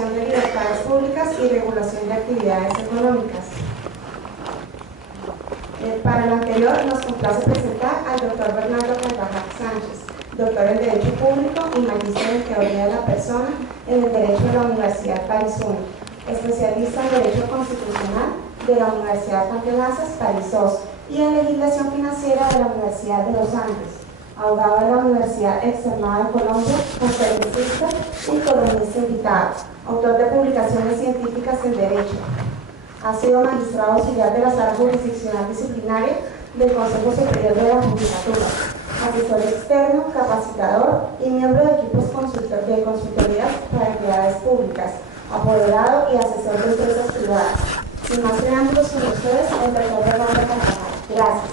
protección de libertades públicas y regulación de actividades económicas. Para lo anterior, nos complace presentar al doctor Bernardo Carvajal Sánchez, doctor en Derecho Público y magíster en Teoría de la Persona en el Derecho de la Universidad Paris I, especialista en Derecho Constitucional de la Universidad Pantelazas, Paris II, y en Legislación Financiera de la Universidad de los Andes, abogado de la Universidad Externada de Colombia, conferencista y columnista invitado, autor de publicaciones científicas en Derecho. Ha sido magistrado auxiliar de la Sala Jurisdiccional Disciplinaria del Consejo Superior de la Judicatura, asesor externo, capacitador y miembro de equipos de consultorías para entidades públicas, apoderado y asesor de empresas privadas. Sin más preámbulos, con ustedes, el doctor Bernardo Carvajal. Gracias.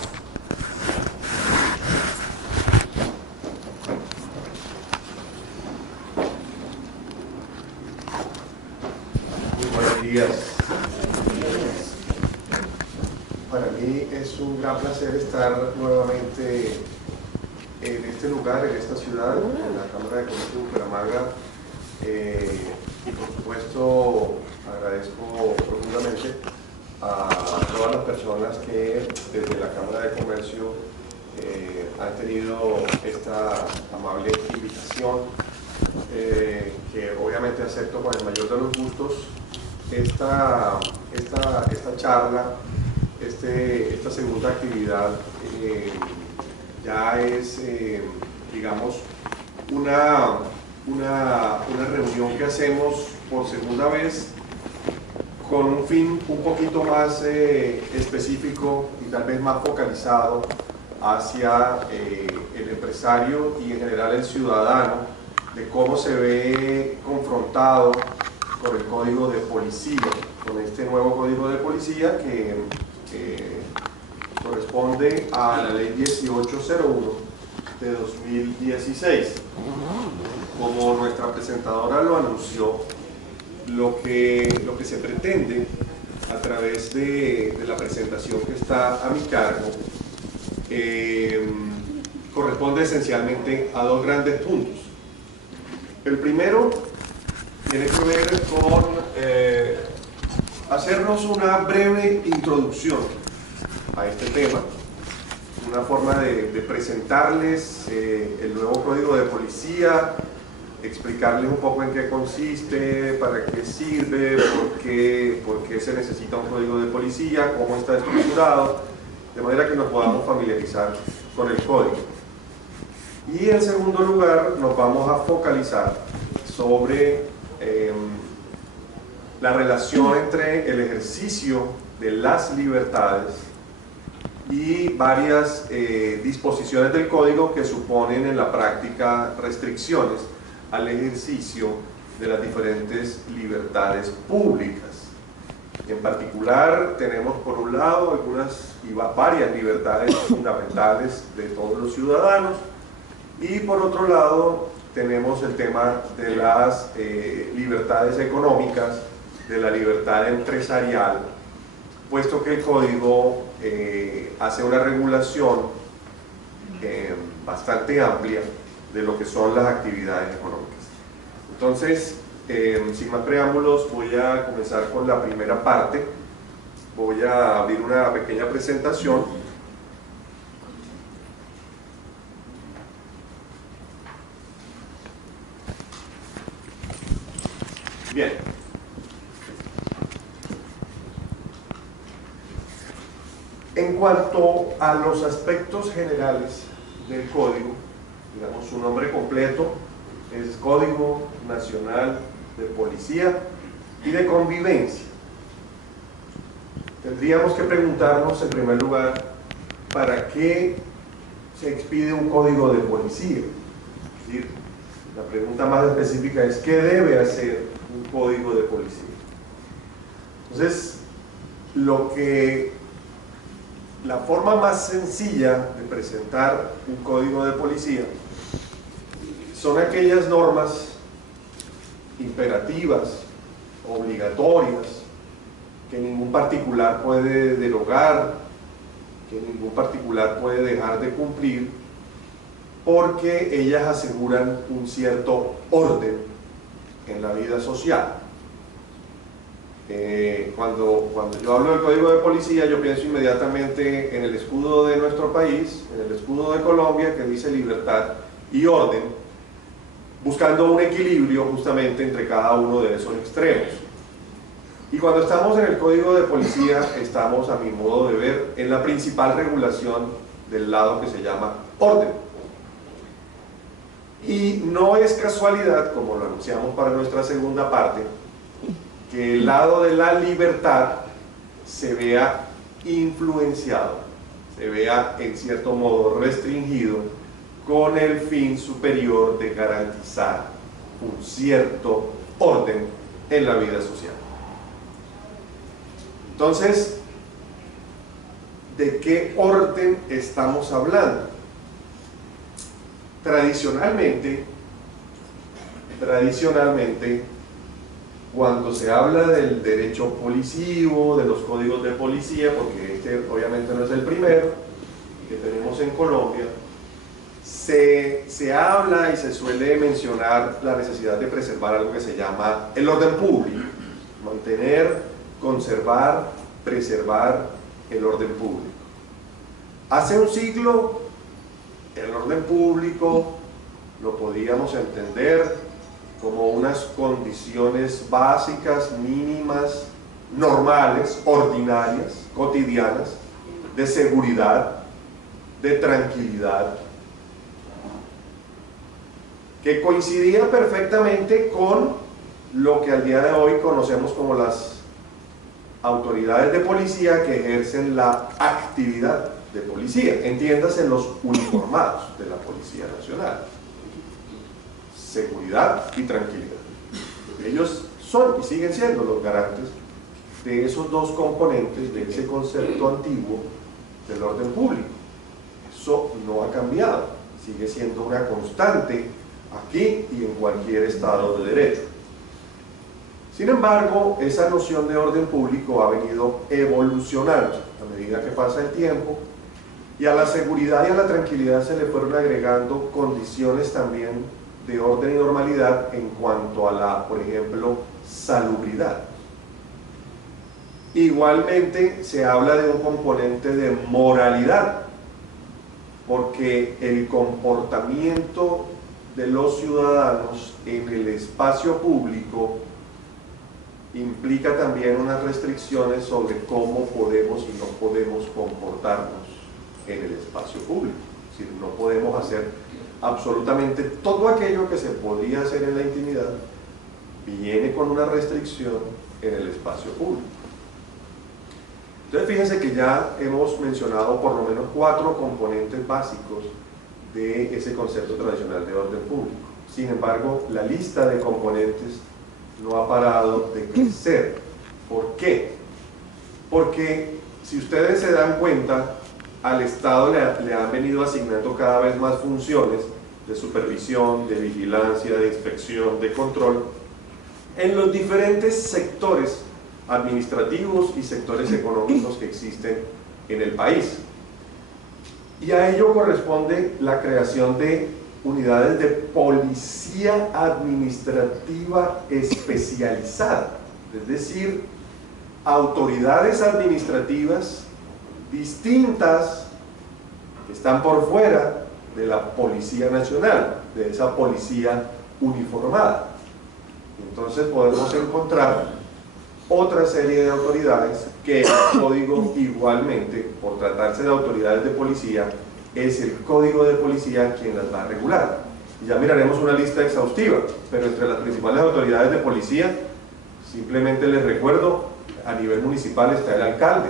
Muy buenos días. Para mí es un gran placer estar nuevamente en este lugar, en esta ciudad, en la Cámara de Comercio de Bucaramanga, y por supuesto agradezco profundamente a todas las personas que desde la Cámara de Comercio han tenido esta amable invitación, que obviamente acepto con el mayor de los gustos. Esta charla, esta segunda actividad ya es, digamos, una reunión que hacemos por segunda vez con un fin un poquito más específico y tal vez más focalizado hacia el empresario y en general el ciudadano, de cómo se ve confrontado con el Código de Policía, con este nuevo Código de Policía que corresponde a la Ley 1801 de 2016. Como nuestra presentadora lo anunció, lo que se pretende a través de la presentación que está a mi cargo corresponde esencialmente a dos grandes puntos. El primero tiene que ver con hacernos una breve introducción a este tema, una forma de presentarles el nuevo Código de Policía, explicarles un poco en qué consiste, para qué sirve, por qué se necesita un Código de Policía, cómo está estructurado, de manera que nos podamos familiarizar con el Código. Y en segundo lugar nos vamos a focalizar sobre la relación entre el ejercicio de las libertades y varias disposiciones del Código que suponen en la práctica restricciones al ejercicio de las diferentes libertades públicas. En particular tenemos por un lado varias libertades fundamentales de todos los ciudadanos, y por otro lado tenemos el tema de las libertades económicas, de la libertad empresarial, puesto que el Código hace una regulación bastante amplia de lo que son las actividades económicas. Entonces, sin más preámbulos, voy a comenzar con la primera parte. Voy a abrir una pequeña presentación. Bien. En cuanto a los aspectos generales del código, digamos, su nombre completo es Código Nacional de Policía y de Convivencia. Tendríamos que preguntarnos en primer lugar, ¿para qué se expide un código de policía? Es decir, la pregunta más específica es, ¿qué debe hacer un código de policía? Entonces, la forma más sencilla de presentar un código de policía son aquellas normas imperativas, obligatorias, que ningún particular puede derogar, que ningún particular puede dejar de cumplir, porque ellas aseguran un cierto orden en la vida social. Cuando yo hablo del Código de Policía, yo pienso inmediatamente en el escudo de nuestro país, en el escudo de Colombia, que dice libertad y orden, buscando un equilibrio justamente entre cada uno de esos extremos. Y cuando estamos en el Código de Policía, estamos, a mi modo de ver, en la principal regulación del lado que se llama orden. Y no es casualidad, como lo anunciamos para nuestra segunda parte, que el lado de la libertad se vea influenciado, se vea en cierto modo restringido con el fin superior de garantizar un cierto orden en la vida social. Entonces, ¿de qué orden estamos hablando? Tradicionalmente, cuando se habla del derecho policivo, de los códigos de policía, porque este obviamente no es el primero que tenemos en Colombia, se habla y se suele mencionar la necesidad de preservar algo que se llama el orden público, mantener, conservar, preservar el orden público. Hace un siglo, el orden público lo podíamos entender como unas condiciones básicas, mínimas, normales, ordinarias, cotidianas, de seguridad, de tranquilidad, que coincidía perfectamente con lo que al día de hoy conocemos como las autoridades de policía que ejercen la actividad de policía, entiéndase los uniformados de la Policía Nacional. Seguridad y tranquilidad. Ellos son y siguen siendo los garantes de esos dos componentes, de ese concepto antiguo del orden público. Eso no ha cambiado, sigue siendo una constante aquí y en cualquier Estado de Derecho. Sin embargo, esa noción de orden público ha venido evolucionando a medida que pasa el tiempo, y a la seguridad y a la tranquilidad se le fueron agregando condiciones también de orden y normalidad en cuanto a la, por ejemplo, salubridad. Igualmente se habla de un componente de moralidad, porque el comportamiento de los ciudadanos en el espacio público implica también unas restricciones sobre cómo podemos y no podemos comportarnos en el espacio público. Es decir, no podemos hacer absolutamente todo aquello que se podría hacer en la intimidad, viene con una restricción en el espacio público. Entonces fíjense que ya hemos mencionado por lo menos 4 componentes básicos de ese concepto tradicional de orden público. Sin embargo, la lista de componentes no ha parado de crecer. ¿Por qué? Porque si ustedes se dan cuenta, al Estado le han venido asignando cada vez más funciones de supervisión, de vigilancia, de inspección, de control en los diferentes sectores administrativos y sectores económicos que existen en el país. Y a ello corresponde la creación de unidades de policía administrativa especializada, es decir, autoridades administrativas distintas que están por fuera de la Policía Nacional, de esa policía uniformada. Entonces podemos encontrar otra serie de autoridades que el código igualmente, por tratarse de autoridades de policía, es el Código de Policía quien las va a regular. Y ya miraremos una lista exhaustiva, pero entre las principales autoridades de policía, simplemente les recuerdo, a nivel municipal está el alcalde,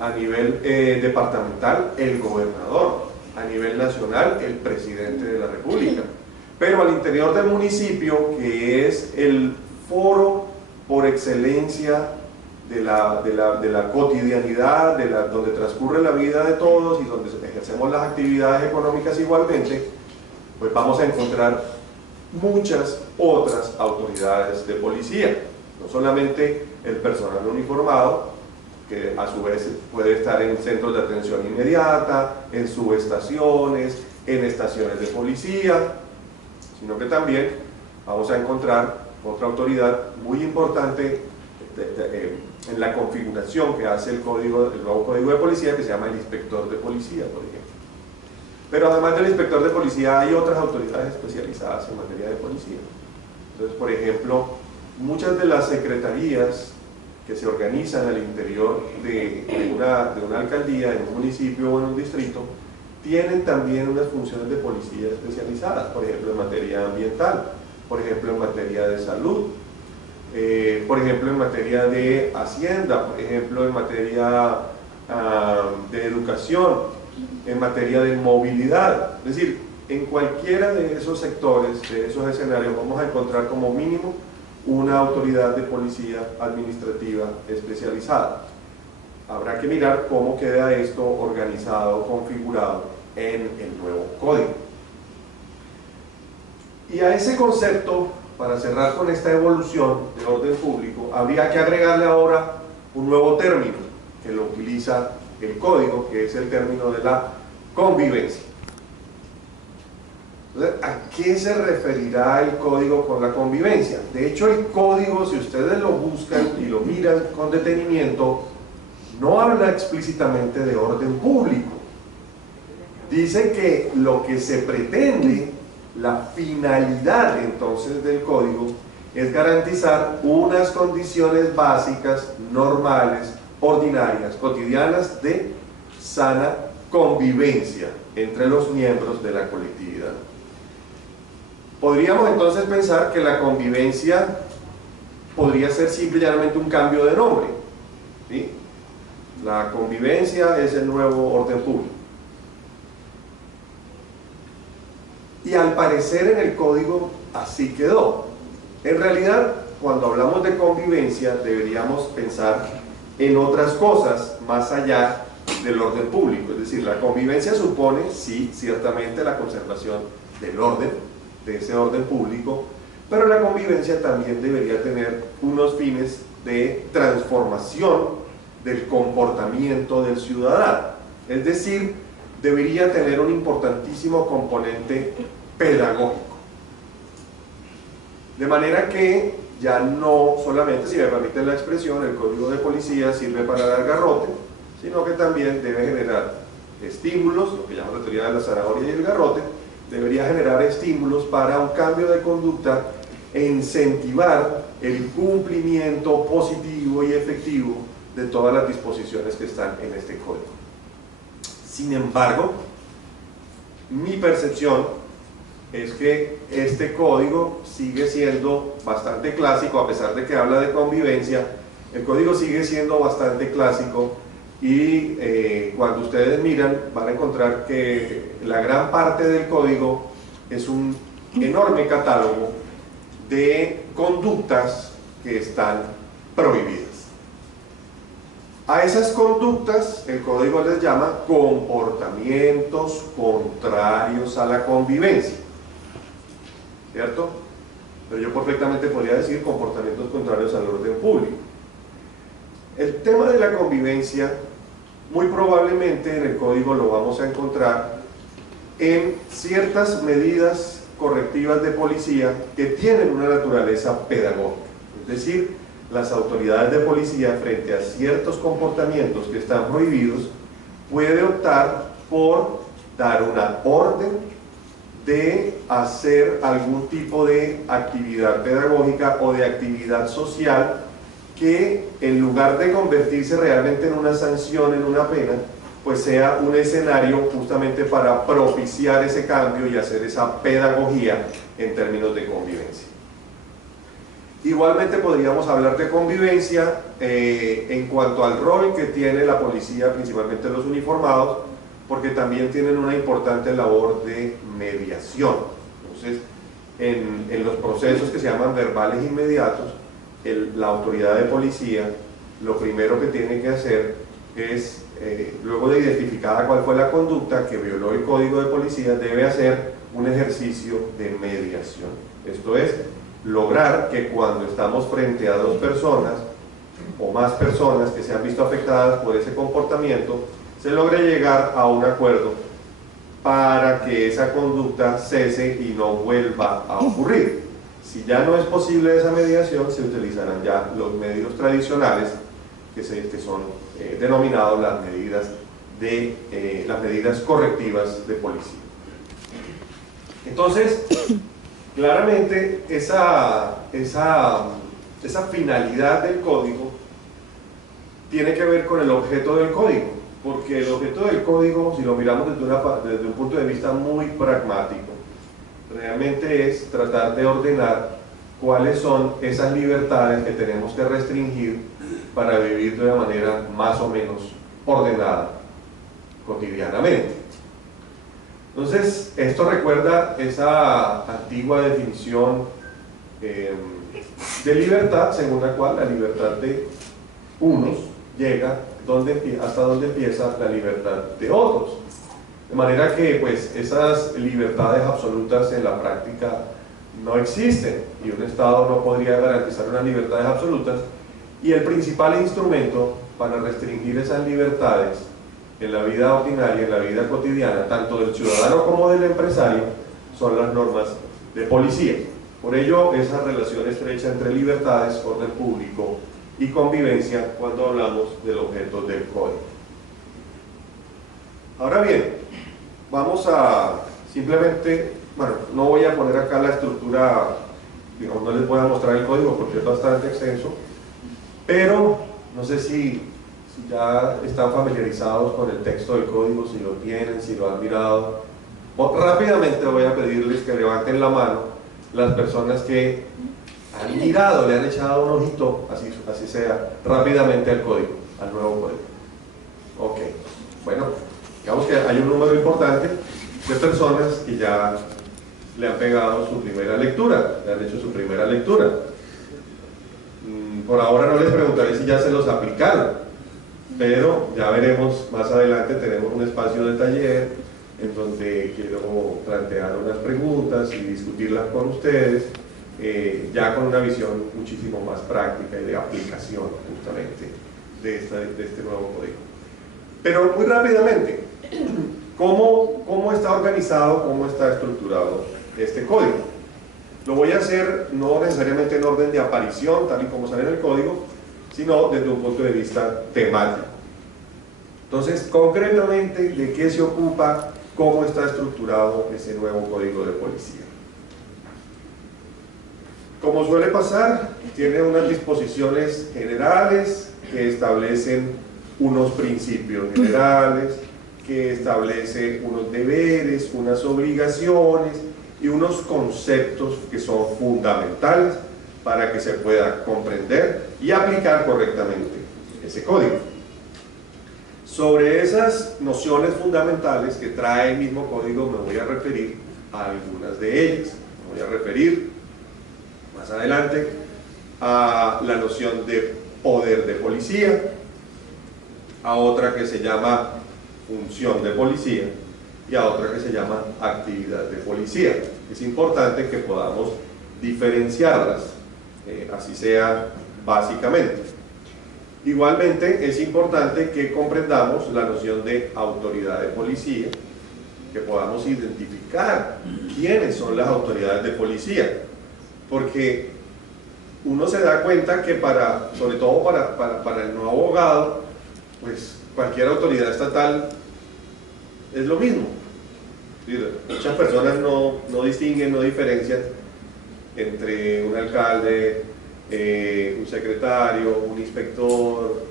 a nivel departamental el gobernador, a nivel nacional el presidente de la República, pero al interior del municipio, que es el foro por excelencia de la cotidianidad, donde transcurre la vida de todos y donde ejercemos las actividades económicas igualmente, pues vamos a encontrar muchas otras autoridades de policía, no solamente el personal uniformado, que a su vez puede estar en centros de atención inmediata, en subestaciones, en estaciones de policía, sino que también vamos a encontrar otra autoridad muy importante en la configuración que hace el nuevo código de policía, que se llama el inspector de policía, por ejemplo. Pero además del inspector de policía hay otras autoridades especializadas en materia de policía. Entonces, por ejemplo, muchas de las secretarías que se organizan al interior de una alcaldía, en un municipio o en un distrito, tienen también unas funciones de policía especializadas, por ejemplo en materia ambiental, por ejemplo en materia de salud, por ejemplo en materia de hacienda, por ejemplo en materia de educación, en materia de movilidad. Es decir, en cualquiera de esos sectores, de esos escenarios, vamos a encontrar como mínimo una autoridad de policía administrativa especializada. Habrá que mirar cómo queda esto organizado, configurado en el nuevo código. Y a ese concepto, para cerrar con esta evolución de orden público, habría que agregarle ahora un nuevo término que lo utiliza el código, que es el término de la convivencia. Entonces, ¿a qué se referirá el código con la convivencia? De hecho, el código, si ustedes lo buscan y lo miran con detenimiento, no habla explícitamente de orden público. Dice que lo que se pretende, la finalidad entonces del código, es garantizar unas condiciones básicas, normales, ordinarias, cotidianas de sana convivencia entre los miembros de la colectividad. Podríamos entonces pensar que la convivencia podría ser simplemente un cambio de nombre, ¿sí? La convivencia es el nuevo orden público. Y al parecer en el código así quedó. En realidad, cuando hablamos de convivencia, deberíamos pensar en otras cosas más allá del orden público. Es decir, la convivencia supone, sí, ciertamente la conservación del orden, de ese orden público, pero la convivencia también debería tener unos fines de transformación del comportamiento del ciudadano. Es decir, debería tener un importantísimo componente pedagógico. De manera que ya no solamente, si me permiten la expresión, el código de policía sirve para dar garrote, sino que también debe generar estímulos, lo que llaman la teoría de la zanahoria y el garrote, debería generar estímulos para un cambio de conducta e incentivar el cumplimiento positivo y efectivo de todas las disposiciones que están en este código. Sin embargo, mi percepción es que este código sigue siendo bastante clásico, a pesar de que habla de convivencia. El código sigue siendo bastante clásico y cuando ustedes miran van a encontrar que la gran parte del código es un enorme catálogo de conductas que están prohibidas. A esas conductas el código les llama comportamientos contrarios a la convivencia, ¿cierto? Pero yo perfectamente podría decir comportamientos contrarios al orden público. El tema de la convivencia muy probablemente en el código lo vamos a encontrar en ciertas medidas correctivas de policía que tienen una naturaleza pedagógica. Es decir, las autoridades de policía frente a ciertos comportamientos que están prohibidos puede optar por dar una orden de hacer algún tipo de actividad pedagógica o de actividad social que en lugar de convertirse realmente en una sanción, en una pena, pues sea un escenario justamente para propiciar ese cambio y hacer esa pedagogía en términos de convivencia. Igualmente podríamos hablar de convivencia en cuanto al rol que tiene la policía, principalmente los uniformados, porque también tienen una importante labor de mediación. Entonces, en los procesos que se llaman verbales inmediatos, la autoridad de policía lo primero que tiene que hacer es, luego de identificada cuál fue la conducta que violó el código de policía, debe hacer un ejercicio de mediación. Esto es, lograr que cuando estamos frente a dos personas o más personas que se han visto afectadas por ese comportamiento, se logre llegar a un acuerdo para que esa conducta cese y no vuelva a ocurrir. Si ya no es posible esa mediación, se utilizarán ya los medios tradicionales, que son denominados las medidas correctivas de policía. Entonces, claramente esa finalidad del código tiene que ver con el objeto del código, porque el objeto del código, si lo miramos desde un punto de vista muy pragmático, realmente es tratar de ordenar cuáles son esas libertades que tenemos que restringir para vivir de una manera más o menos ordenada cotidianamente. Entonces, esto recuerda esa antigua definición de libertad, según la cual la libertad de unos llega hasta donde empieza la libertad de otros. De manera que pues esas libertades absolutas en la práctica no existen, y un Estado no podría garantizar unas libertades absolutas, y el principal instrumento para restringir esas libertades en la vida ordinaria, en la vida cotidiana, tanto del ciudadano como del empresario, son las normas de policía. Por ello, esa relación estrecha entre libertades, orden público y convivencia cuando hablamos del objeto del código. Ahora bien, vamos a simplemente, bueno, no voy a poner acá la estructura, digamos, no les voy a mostrar el código porque es bastante extenso, pero no sé si ya están familiarizados con el texto del código, si lo tienen, si lo han mirado. Rápidamente voy a pedirles que levanten la mano las personas que han mirado, le han echado un ojito, así sea, rápidamente al código, al nuevo código. Ok, bueno, digamos que hay un número importante de personas que ya le han pegado su primera lectura, le han hecho su primera lectura. Por ahora no les preguntaré si ya se los aplicaron, pero ya veremos más adelante. Tenemos un espacio de taller en donde quiero plantear unas preguntas y discutirlas con ustedes, ya con una visión muchísimo más práctica y de aplicación justamente de este nuevo código. Pero muy rápidamente, ¿cómo está organizado, cómo está estructurado este código? Lo voy a hacer no necesariamente en orden de aparición, tal y como sale en el código, sino desde un punto de vista temático. Entonces, concretamente, ¿de qué se ocupa? ¿Cómo está estructurado ese nuevo código de policía? Como suele pasar, tiene unas disposiciones generales que establecen unos principios generales, que establece unos deberes, unas obligaciones y unos conceptos que son fundamentales para que se pueda comprender y aplicar correctamente ese código. Sobre esas nociones fundamentales que trae el mismo código me voy a referir a algunas de ellas. Me voy a referir más adelante a la noción de poder de policía, a otra que se llama función de policía y a otra que se llama actividad de policía. Es importante que podamos diferenciarlas, así sea básicamente. Igualmente es importante que comprendamos la noción de autoridad de policía, que podamos identificar quiénes son las autoridades de policía, porque uno se da cuenta que sobre todo para el no abogado, pues cualquier autoridad estatal es lo mismo. Muchas personas no distinguen, no diferencian entre un alcalde, un secretario, un inspector.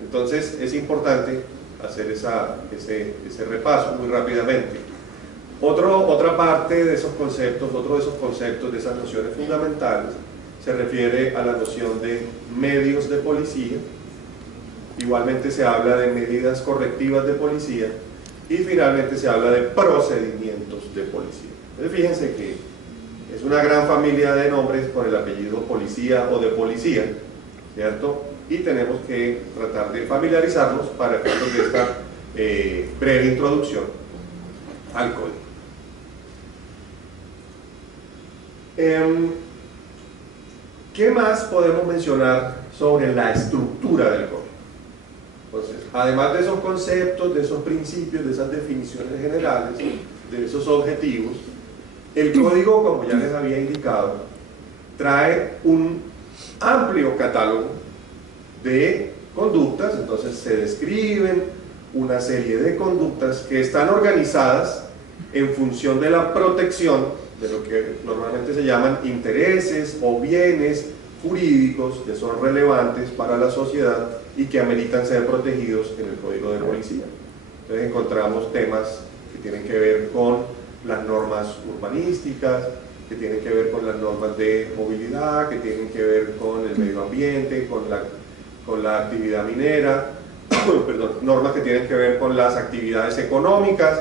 Entonces es importante hacer ese repaso muy rápidamente. Otra parte de esos conceptos, de esas nociones fundamentales, se refiere a la noción de medios de policía. Igualmente se habla de medidas correctivas de policía y finalmente se habla de procedimientos de policía. Entonces fíjense que es una gran familia de nombres con el apellido policía o de policía, ¿cierto? Y tenemos que tratar de familiarizarnos para efectos de esta breve introducción al código. ¿Qué más podemos mencionar sobre la estructura del código? Entonces, además de esos conceptos, de esos principios, de esas definiciones generales, de esos objetivos, el código, como ya les había indicado, trae un amplio catálogo de conductas. Entonces se describen una serie de conductas que están organizadas en función de la protección de lo que normalmente se llaman intereses o bienes jurídicos que son relevantes para la sociedad y que ameritan ser protegidos en el Código de Policía. Entonces encontramos temas que tienen que ver con las normas urbanísticas, que tienen que ver con las normas de movilidad, que tienen que ver con el medio ambiente, con la actividad minera, perdón, normas que tienen que ver con las actividades económicas.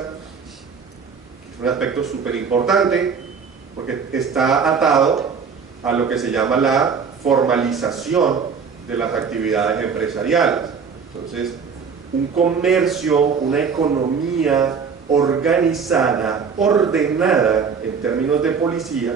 Es un aspecto súper importante porque está atado a lo que se llama la formalización de las actividades empresariales. Entonces, un comercio, una economía organizada, ordenada en términos de policía,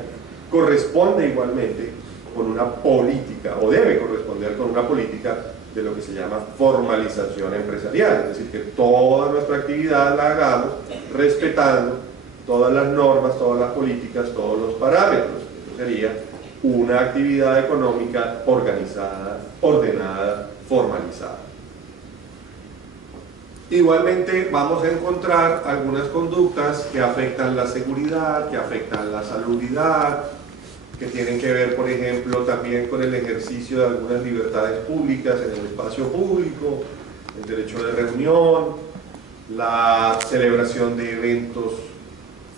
corresponde igualmente con una política, o debe corresponder con una política de lo que se llama formalización empresarial, es decir, que toda nuestra actividad la hagamos respetando todas las normas, todas las políticas, todos los parámetros. Eso sería una actividad económica organizada, ordenada, formalizada. Igualmente vamos a encontrar algunas conductas que afectan la seguridad, que afectan la salubridad, que tienen que ver, por ejemplo, también con el ejercicio de algunas libertades públicas en el espacio público, el derecho de reunión, la celebración de eventos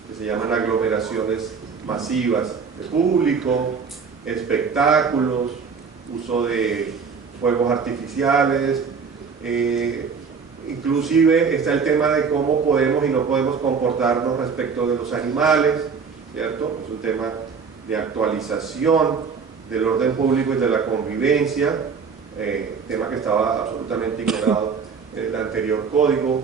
que se llaman aglomeraciones masivas de público, espectáculos, uso de fuegos artificiales, inclusive está el tema de cómo podemos y no podemos comportarnos respecto de los animales, ¿cierto? Es un tema de actualización del orden público y de la convivencia, tema que estaba absolutamente ignorado en el anterior código.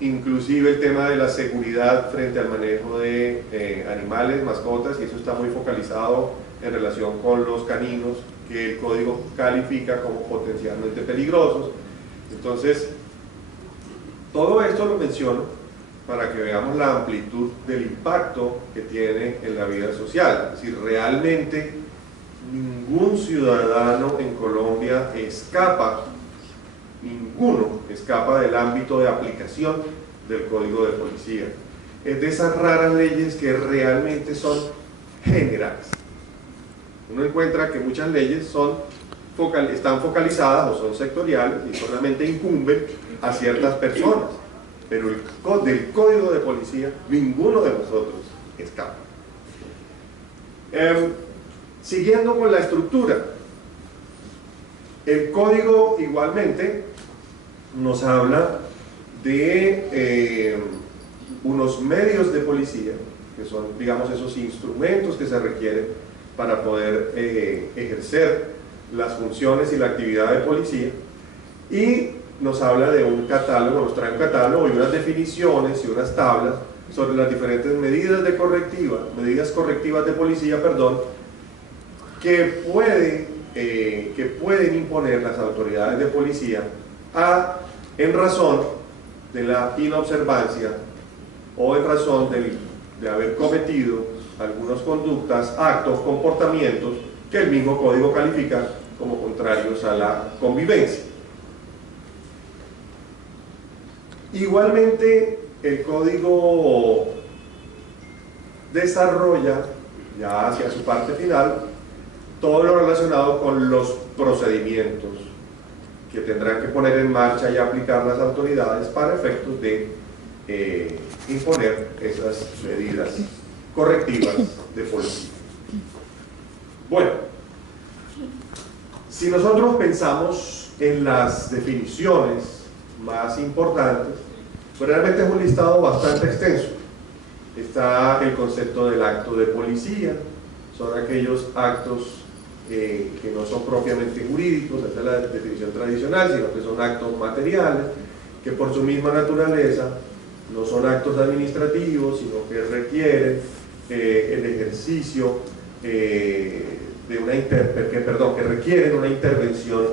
Inclusive el tema de la seguridad frente al manejo de animales, mascotas, y eso está muy focalizado en relación con los caninos, que el código califica como potencialmente peligrosos. Entonces, todo esto lo menciono para que veamos la amplitud del impacto que tiene en la vida social. Es decir, realmente ningún ciudadano en Colombia escapa, ninguno escapa del ámbito de aplicación del Código de Policía. Es de esas raras leyes que realmente son generales. Uno encuentra que muchas leyes están focalizadas o son sectoriales y solamente incumben a ciertas personas, pero del Código de Policía ninguno de nosotros escapa. Siguiendo con la estructura, el Código igualmente nos habla de unos medios de policía, que son, digamos, esos instrumentos que se requieren para poder ejercer las funciones y la actividad de policía, y nos habla de un catálogo, nos trae un catálogo y unas definiciones y unas tablas sobre las diferentes medidas correctivas de policía, perdón, que pueden imponer las autoridades de policía en razón de la inobservancia o en razón de haber cometido algunas conductas, actos, comportamientos que el mismo código califica como contrarios a la convivencia. Igualmente, el código desarrolla, ya hacia su parte final, todo lo relacionado con los procedimientos que tendrán que poner en marcha y aplicar las autoridades para efectos de imponer esas medidas correctivas de policía. Bueno, si nosotros pensamos en las definiciones más importantes, pues realmente es un listado bastante extenso. Está el concepto del acto de policía, son aquellos actos que no son propiamente jurídicos, esa es la definición tradicional, sino que son actos materiales, que por su misma naturaleza no son actos administrativos, sino que requieren el ejercicio que requieren una intervención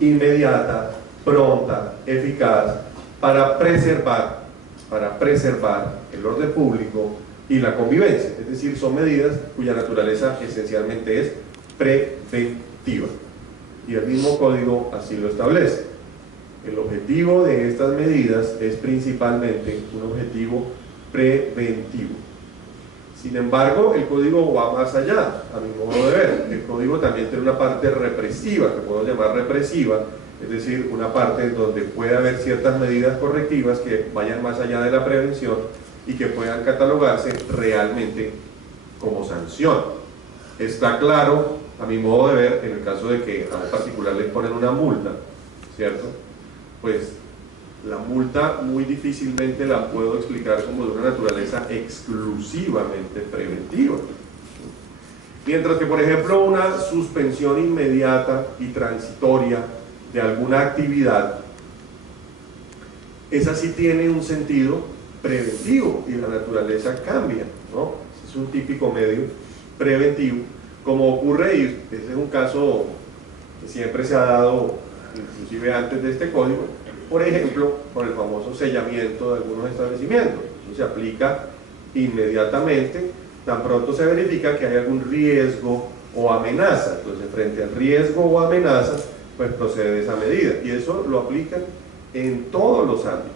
inmediata, pronta, eficaz, para preservar el orden público, y la convivencia, es decir, son medidas cuya naturaleza esencialmente es preventiva, y el mismo código así lo establece. El objetivo de estas medidas es principalmente un objetivo preventivo. Sin embargo, el código va más allá, a mi modo de ver. El código también tiene una parte represiva, que puedo llamar represiva, es decir, una parte en donde puede haber ciertas medidas correctivas que vayan más allá de la prevención y que puedan catalogarse realmente como sanción. Está claro, a mi modo de ver, en el caso de que a un particular le ponen una multa, ¿cierto? Pues la multa muy difícilmente la puedo explicar como de una naturaleza exclusivamente preventiva. Mientras que, por ejemplo, una suspensión inmediata y transitoria de alguna actividad, esa sí tiene un sentido preventivo y la naturaleza cambia, ¿no? Es un típico medio preventivo, como ocurre, y ese es un caso que siempre se ha dado, inclusive antes de este código, por ejemplo, con el famoso sellamiento de algunos establecimientos. Eso se aplica inmediatamente, tan pronto se verifica que hay algún riesgo o amenaza. Entonces, frente al riesgo o amenaza, pues procede esa medida, y eso lo aplican en todos los ámbitos,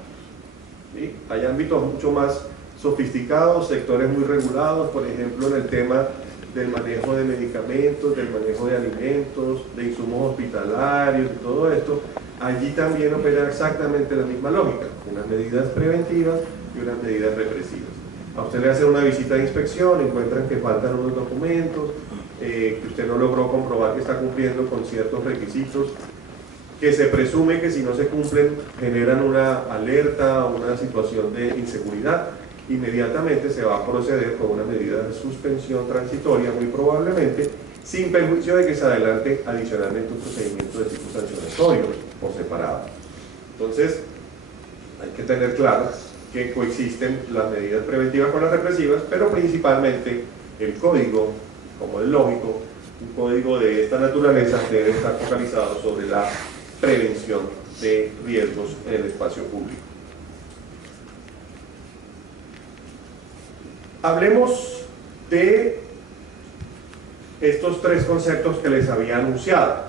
¿sí? Hay ámbitos mucho más sofisticados, sectores muy regulados, por ejemplo, en el tema del manejo de medicamentos, del manejo de alimentos, de insumos hospitalarios y todo esto. Allí también opera exactamente la misma lógica, unas medidas preventivas y unas medidas represivas. A usted le hacen una visita de inspección, encuentran que faltan unos documentos, que usted no logró comprobar que está cumpliendo con ciertos requisitos, que se presume que si no se cumplen generan una alerta, una situación de inseguridad. Inmediatamente se va a proceder con una medida de suspensión transitoria, muy probablemente, sin perjuicio de que se adelante adicionalmente un procedimiento de tipo sancionatorio por separado. Entonces, hay que tener claro que coexisten las medidas preventivas con las represivas, pero principalmente el código, como es lógico, un código de esta naturaleza debe estar focalizado sobre la prevención de riesgos en el espacio público. Hablemos de estos tres conceptos que les había anunciado: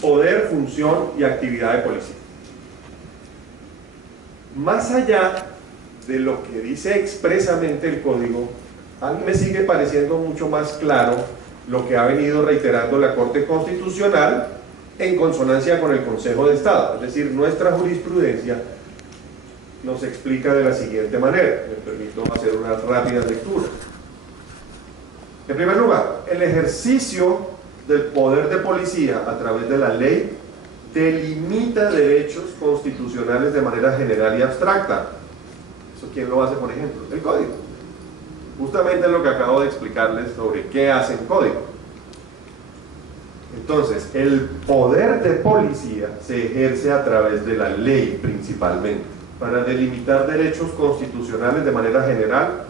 poder, función y actividad de policía. Más allá de lo que dice expresamente el código, a mí me sigue pareciendo mucho más claro lo que ha venido reiterando la Corte Constitucional en consonancia con el Consejo de Estado. Es decir, nuestra jurisprudencia nos explica de la siguiente manera. Me permito hacer unas rápidas lecturas. En primer lugar, el ejercicio del poder de policía a través de la ley delimita derechos constitucionales de manera general y abstracta. ¿Eso quién lo hace, por ejemplo? El código. Justamente lo que acabo de explicarles sobre qué hace el código. Entonces, el poder de policía se ejerce a través de la ley principalmente, para delimitar derechos constitucionales de manera general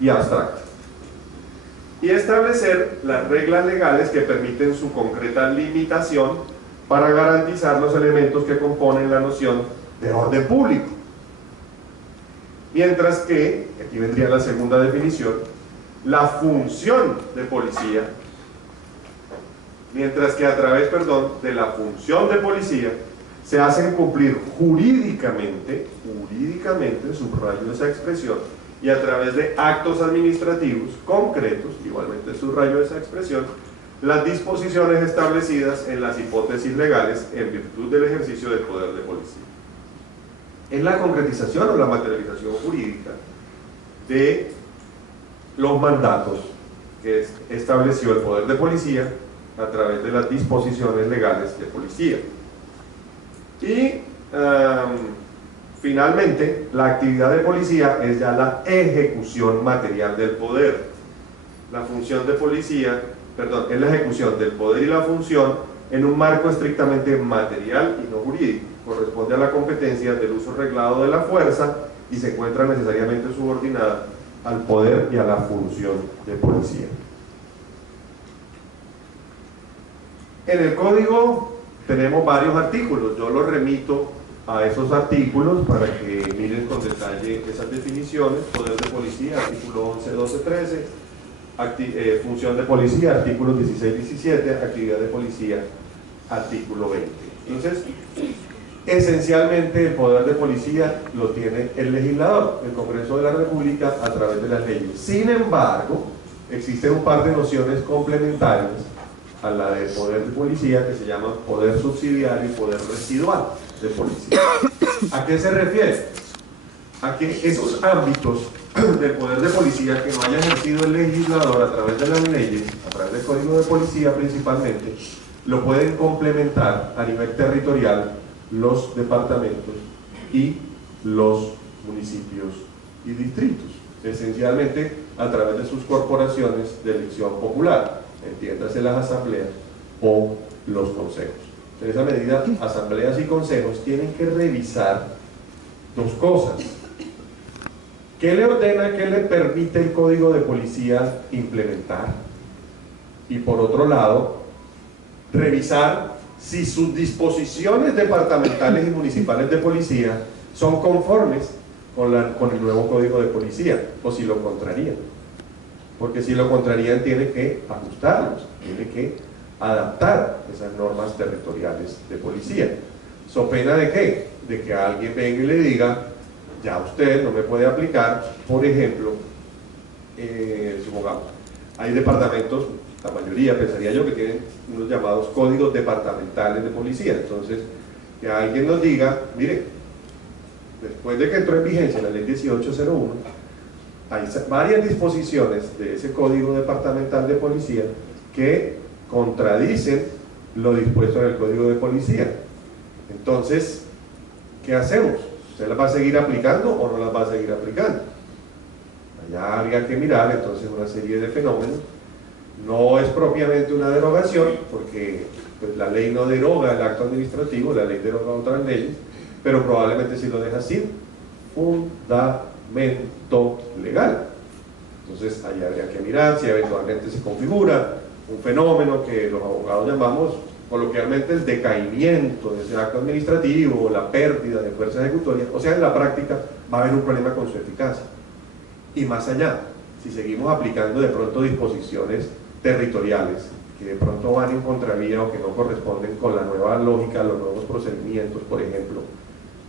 y abstracta, y establecer las reglas legales que permiten su concreta limitación para garantizar los elementos que componen la noción de orden público. Mientras que, aquí vendría la segunda definición, la función de policía, mientras que a través, de la función de policía se hacen cumplir jurídicamente, subrayo esa expresión, y a través de actos administrativos concretos, igualmente subrayo esa expresión, las disposiciones establecidas en las hipótesis legales en virtud del ejercicio del poder de policía. Es la concretización o la materialización jurídica de los mandatos que estableció el poder de policía a través de las disposiciones legales de policía. Y finalmente, la actividad de policía es ya la ejecución material del poder. La función de policía, es la ejecución del poder y la función en un marco estrictamente material y no jurídico. Corresponde a la competencia del uso reglado de la fuerza y se encuentra necesariamente subordinada al poder y a la función de policía. En el código tenemos varios artículos, yo los remito a esos artículos para que miren con detalle esas definiciones. Poder de policía, artículo 11, 12, 13, función de policía, artículos 16, 17, actividad de policía, artículo 20. Entonces, esencialmente el poder de policía lo tiene el legislador, el Congreso de la República, a través de las leyes. Sin embargo, existen un par de nociones complementarias a la de poder de policía que se llaman poder subsidiario y poder residual de policía. ¿A qué se refiere? A que esos ámbitos del poder de policía que no haya ejercido el legislador a través de las leyes, a través del Código de Policía principalmente, lo pueden complementar a nivel territorial los departamentos y los municipios y distritos, esencialmente a través de sus corporaciones de elección popular, entiéndase las asambleas o los consejos. En esa medida, asambleas y consejos tienen que revisar dos cosas: ¿qué le ordena, qué le permite el Código de Policía implementar? Y por otro lado, revisar si sus disposiciones departamentales y municipales de policía son conformes con el nuevo Código de Policía, o si lo contrarían. Porque si lo contrarían, tiene que ajustarlos, tiene que adaptar esas normas territoriales de policía. ¿So pena de qué? De que alguien venga y le diga: ya usted no me puede aplicar, por ejemplo, supongamos, hay departamentos, la mayoría pensaría yo, que tienen unos llamados códigos departamentales de policía. Entonces, que alguien nos diga: mire, después de que entró en vigencia la ley 1801, hay varias disposiciones de ese código departamental de policía que contradicen lo dispuesto en el Código de Policía. Entonces, ¿qué hacemos? ¿Usted las va a seguir aplicando o no las va a seguir aplicando? Allá habría que mirar entonces una serie de fenómenos. No es propiamente una derogación, porque pues, la ley no deroga el acto administrativo, la ley deroga otras leyes, pero probablemente sí lo deja sin fundamento legal. Entonces allá habría que mirar si eventualmente se configura un fenómeno que los abogados llamamos coloquialmente el decaimiento de ese acto administrativo o la pérdida de fuerza ejecutoria. O sea, en la práctica va a haber un problema con su eficacia. Y más allá, si seguimos aplicando de pronto disposiciones territoriales que de pronto van en contravía o que no corresponden con la nueva lógica, los nuevos procedimientos, por ejemplo,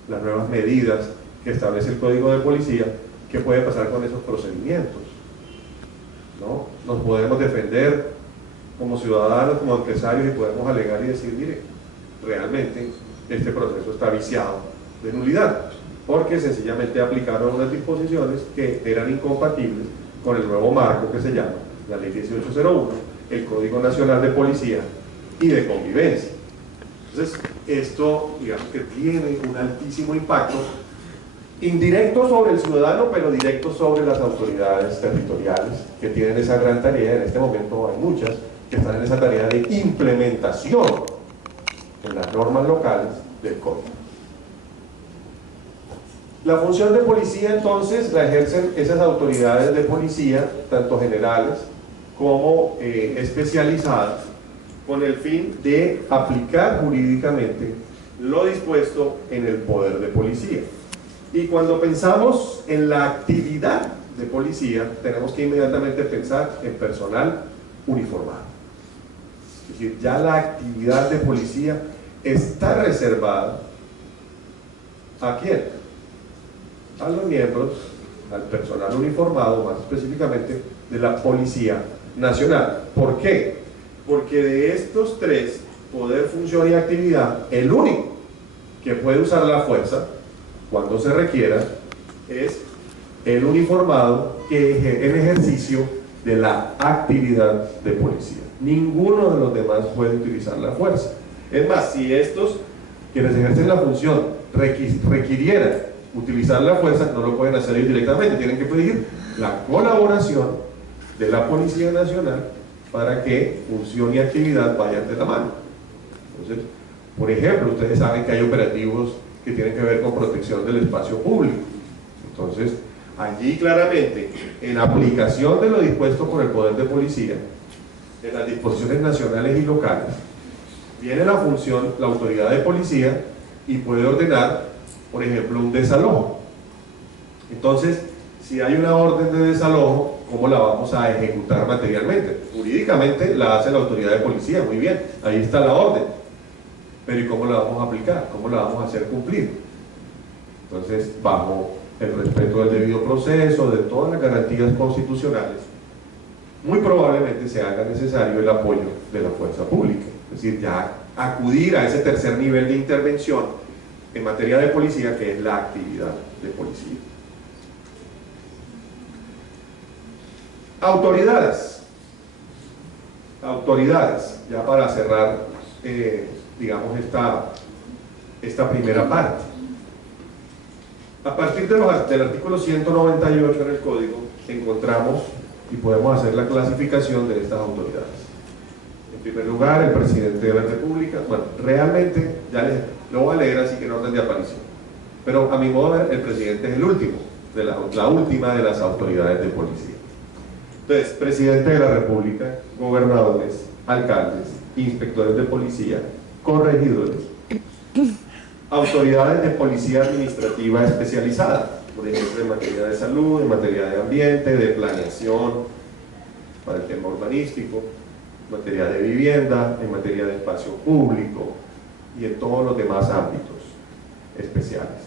las nuevas medidas que establece el Código de Policía, ¿qué puede pasar con esos procedimientos? ¿No? Nos podemos defender como ciudadanos, como empresarios, y podemos alegar y decir: mire, realmente este proceso está viciado de nulidad, porque sencillamente aplicaron unas disposiciones que eran incompatibles con el nuevo marco que se llama la ley 1801, el Código Nacional de Policía y de Convivencia. Entonces, esto, digamos que tiene un altísimo impacto, indirecto sobre el ciudadano, pero directo sobre las autoridades territoriales que tienen esa gran tarea. En este momento hay muchas que están en esa tarea de implementación en las normas locales del código. La función de policía, entonces, la ejercen esas autoridades de policía, tanto generales como especializadas, con el fin de aplicar jurídicamente lo dispuesto en el poder de policía. Y cuando pensamos en la actividad de policía, tenemos que inmediatamente pensar en personal uniformado. Es decir, ya la actividad de policía está reservada ¿a quién? A los miembros, al personal uniformado, más específicamente de la Policía Nacional. ¿Por qué? Porque de estos tres, poder, función y actividad, el único que puede usar la fuerza cuando se requiera es el uniformado en ejercicio de la actividad de policía. Ninguno de los demás puede utilizar la fuerza. Es más, si estos, quienes ejercen la función, requirieran utilizar la fuerza, no lo pueden hacer indirectamente, tienen que pedir la colaboración de la Policía Nacional para que función y actividad vayan de la mano. Entonces, por ejemplo, ustedes saben que hay operativos que tienen que ver con protección del espacio público. Entonces, allí claramente, en aplicación de lo dispuesto por el poder de policía, en las disposiciones nacionales y locales, viene la función, la autoridad de policía, y puede ordenar por ejemplo, un desalojo. Entonces, si hay una orden de desalojo, ¿cómo la vamos a ejecutar materialmente? Jurídicamente la hace la autoridad de policía, muy bien, ahí está la orden. Pero ¿y cómo la vamos a aplicar? ¿Cómo la vamos a hacer cumplir? Entonces, bajo el respeto del debido proceso, de todas las garantías constitucionales, muy probablemente se haga necesario el apoyo de la fuerza pública. Es decir, ya acudir a ese tercer nivel de intervención en materia de policía, que es la actividad de policía. Autoridades, ya para cerrar, digamos, esta primera parte. A partir del artículo 198 en el Código, encontramos y podemos hacer la clasificación de estas autoridades. En primer lugar, el presidente de la República. Bueno, realmente, ya lo voy a leer así que en orden de aparición, pero a mi modo de ver, el presidente es el último, la última de las autoridades de policía. Entonces, presidente de la República, gobernadores, alcaldes, inspectores de policía, corregidores, autoridades de policía administrativa especializada, por ejemplo, en materia de salud, en materia de ambiente, de planeación, para el tema urbanístico, en materia de vivienda, en materia de espacio público y en todos los demás ámbitos especiales.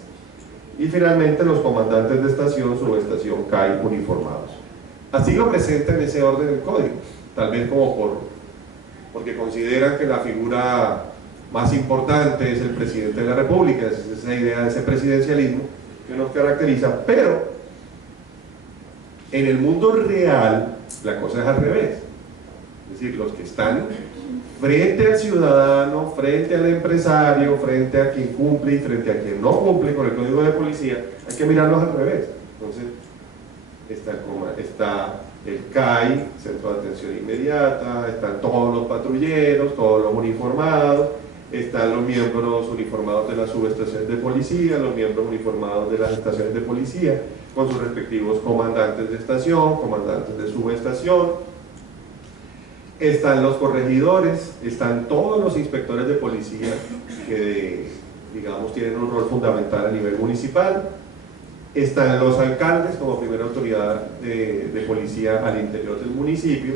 Y finalmente los comandantes de estación, subestación, CAI uniformados. Así lo presenta en ese orden el Código, tal vez como porque consideran que la figura más importante es el presidente de la República, es esa idea de ese presidencialismo que nos caracteriza, pero en el mundo real la cosa es al revés. Es decir, los que están frente al ciudadano, frente al empresario, frente a quien cumple y frente a quien no cumple con el Código de Policía, hay que mirarlos al revés. Entonces, está el CAI, Centro de Atención Inmediata, están todos los patrulleros, todos los uniformados, están los miembros uniformados de las subestaciones de policía, los miembros uniformados de las estaciones de policía, con sus respectivos comandantes de estación, comandantes de subestación, están los corregidores, están todos los inspectores de policía que, digamos, tienen un rol fundamental a nivel municipal, están los alcaldes como primera autoridad de policía al interior del municipio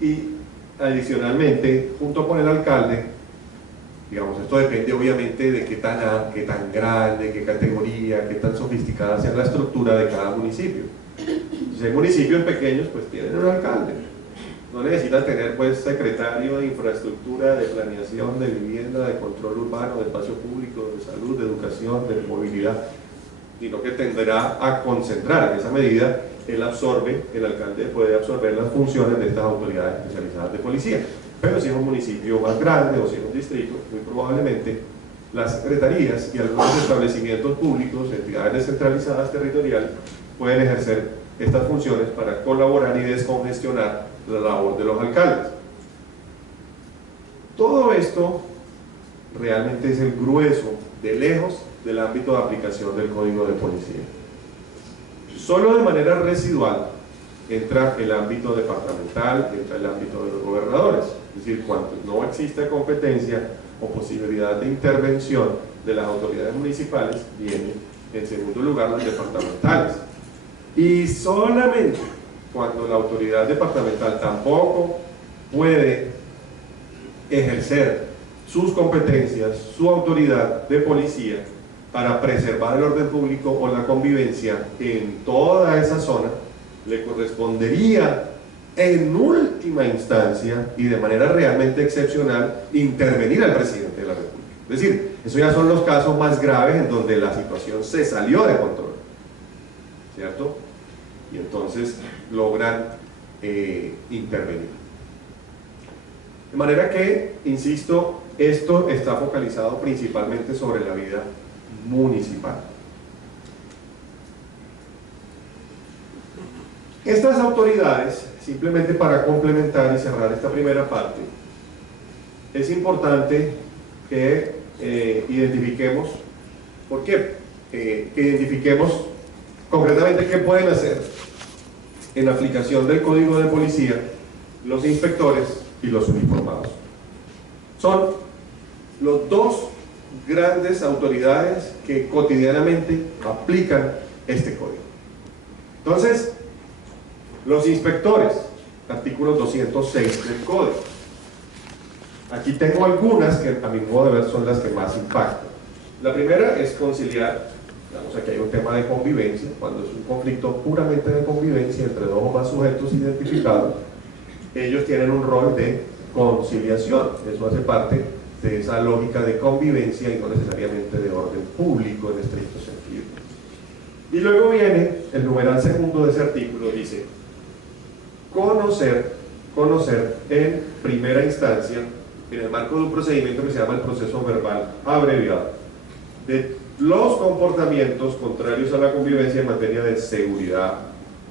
y adicionalmente, junto con el alcalde, digamos, esto depende obviamente de qué tan grande, qué categoría, qué tan sofisticada sea la estructura de cada municipio. Si hay municipios pequeños, pues tienen un alcalde. No necesitan tener pues secretario de infraestructura, de planeación, de vivienda, de control urbano, de espacio público, de salud, de educación, de movilidad, sino que tenderá a concentrar. En esa medida, el alcalde puede absorber las funciones de estas autoridades especializadas de policía. Pero si es un municipio más grande o si es un distrito, muy probablemente las secretarías y algunos establecimientos públicos, entidades descentralizadas territoriales, pueden ejercer estas funciones para colaborar y descongestionar la labor de los alcaldes. Todo esto realmente es el grueso, de lejos, del ámbito de aplicación del Código de Policía. Solo de manera residual entra el ámbito departamental, entra el ámbito de los gobernadores. Es decir, cuando no existe competencia o posibilidad de intervención de las autoridades municipales, vienen en segundo lugar las departamentales. Y solamente cuando la autoridad departamental tampoco puede ejercer sus competencias, su autoridad de policía para preservar el orden público o la convivencia en toda esa zona, le correspondería en última instancia y de manera realmente excepcional intervenir al presidente de la República. Es decir, esos ya son los casos más graves en donde la situación se salió de control, ¿cierto? Y entonces logran intervenir. De manera que, insisto, esto está focalizado principalmente sobre la vida municipal. Estas autoridades, simplemente para complementar y cerrar esta primera parte, es importante que identifiquemos, ¿por qué? Que identifiquemos concretamente qué pueden hacer en aplicación del Código de Policía los inspectores y los uniformados. Son los dos grandes autoridades que cotidianamente aplican este código. Entonces, los inspectores, artículo 206 del código. Aquí tengo algunas que a mi modo de ver son las que más impactan. La primera es conciliar, digamos, aquí hay un tema de convivencia, cuando es un conflicto puramente de convivencia entre dos o más sujetos identificados, ellos tienen un rol de conciliación. Eso hace parte de esa lógica de convivencia y no necesariamente de orden público en estricto sentido. Y luego viene el numeral segundo de ese artículo, dice conocer en primera instancia, en el marco de un procedimiento que se llama el proceso verbal abreviado, de los comportamientos contrarios a la convivencia en materia de seguridad,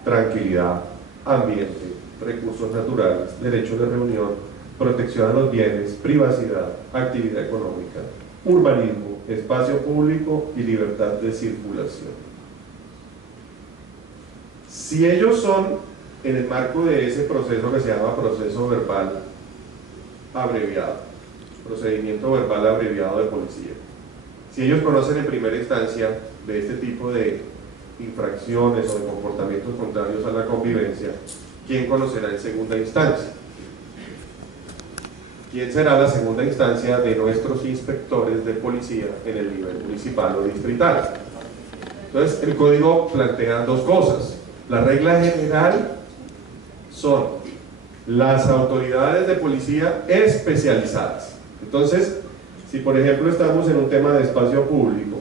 tranquilidad, ambiente, recursos naturales, derecho de reunión, protección a los bienes, privacidad, actividad económica, urbanismo, espacio público y libertad de circulación. Si ellos son en el marco de ese proceso que se llama proceso verbal abreviado, procedimiento verbal abreviado de policía, si ellos conocen en primera instancia de este tipo de infracciones o de comportamientos contrarios a la convivencia, ¿quién conocerá en segunda instancia? ¿Quién será la segunda instancia de nuestros inspectores de policía en el nivel municipal o distrital? Entonces, el código plantea dos cosas. La regla general son las autoridades de policía especializadas. Entonces, si por ejemplo estamos en un tema de espacio público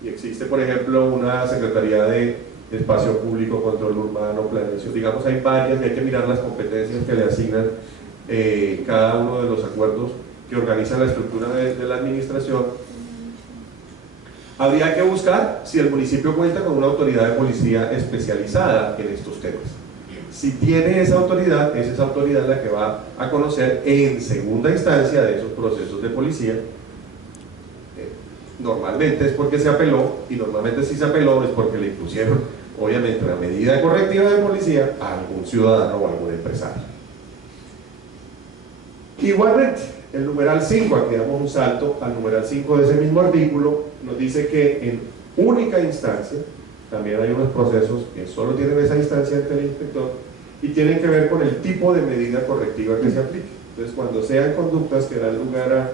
y existe por ejemplo una Secretaría de Espacio Público, Control Urbano, Planeación, digamos hay varias y hay que mirar las competencias que le asignan cada uno de los acuerdos que organizan la estructura de la administración, habría que buscar si el municipio cuenta con una autoridad de policía especializada en estos temas. Si tiene esa autoridad, es esa autoridad la que va a conocer en segunda instancia de esos procesos de policía. Normalmente es porque se apeló, y normalmente si se apeló es porque le impusieron, obviamente, la medida correctiva de policía a algún ciudadano o algún empresario. Igualmente, el numeral 5, aquí damos un salto al numeral 5 de ese mismo artículo, nos dice que en única instancia, también hay unos procesos que solo tienen esa instancia ante el inspector y tienen que ver con el tipo de medida correctiva que se aplique. Entonces, cuando sean conductas que dan lugar a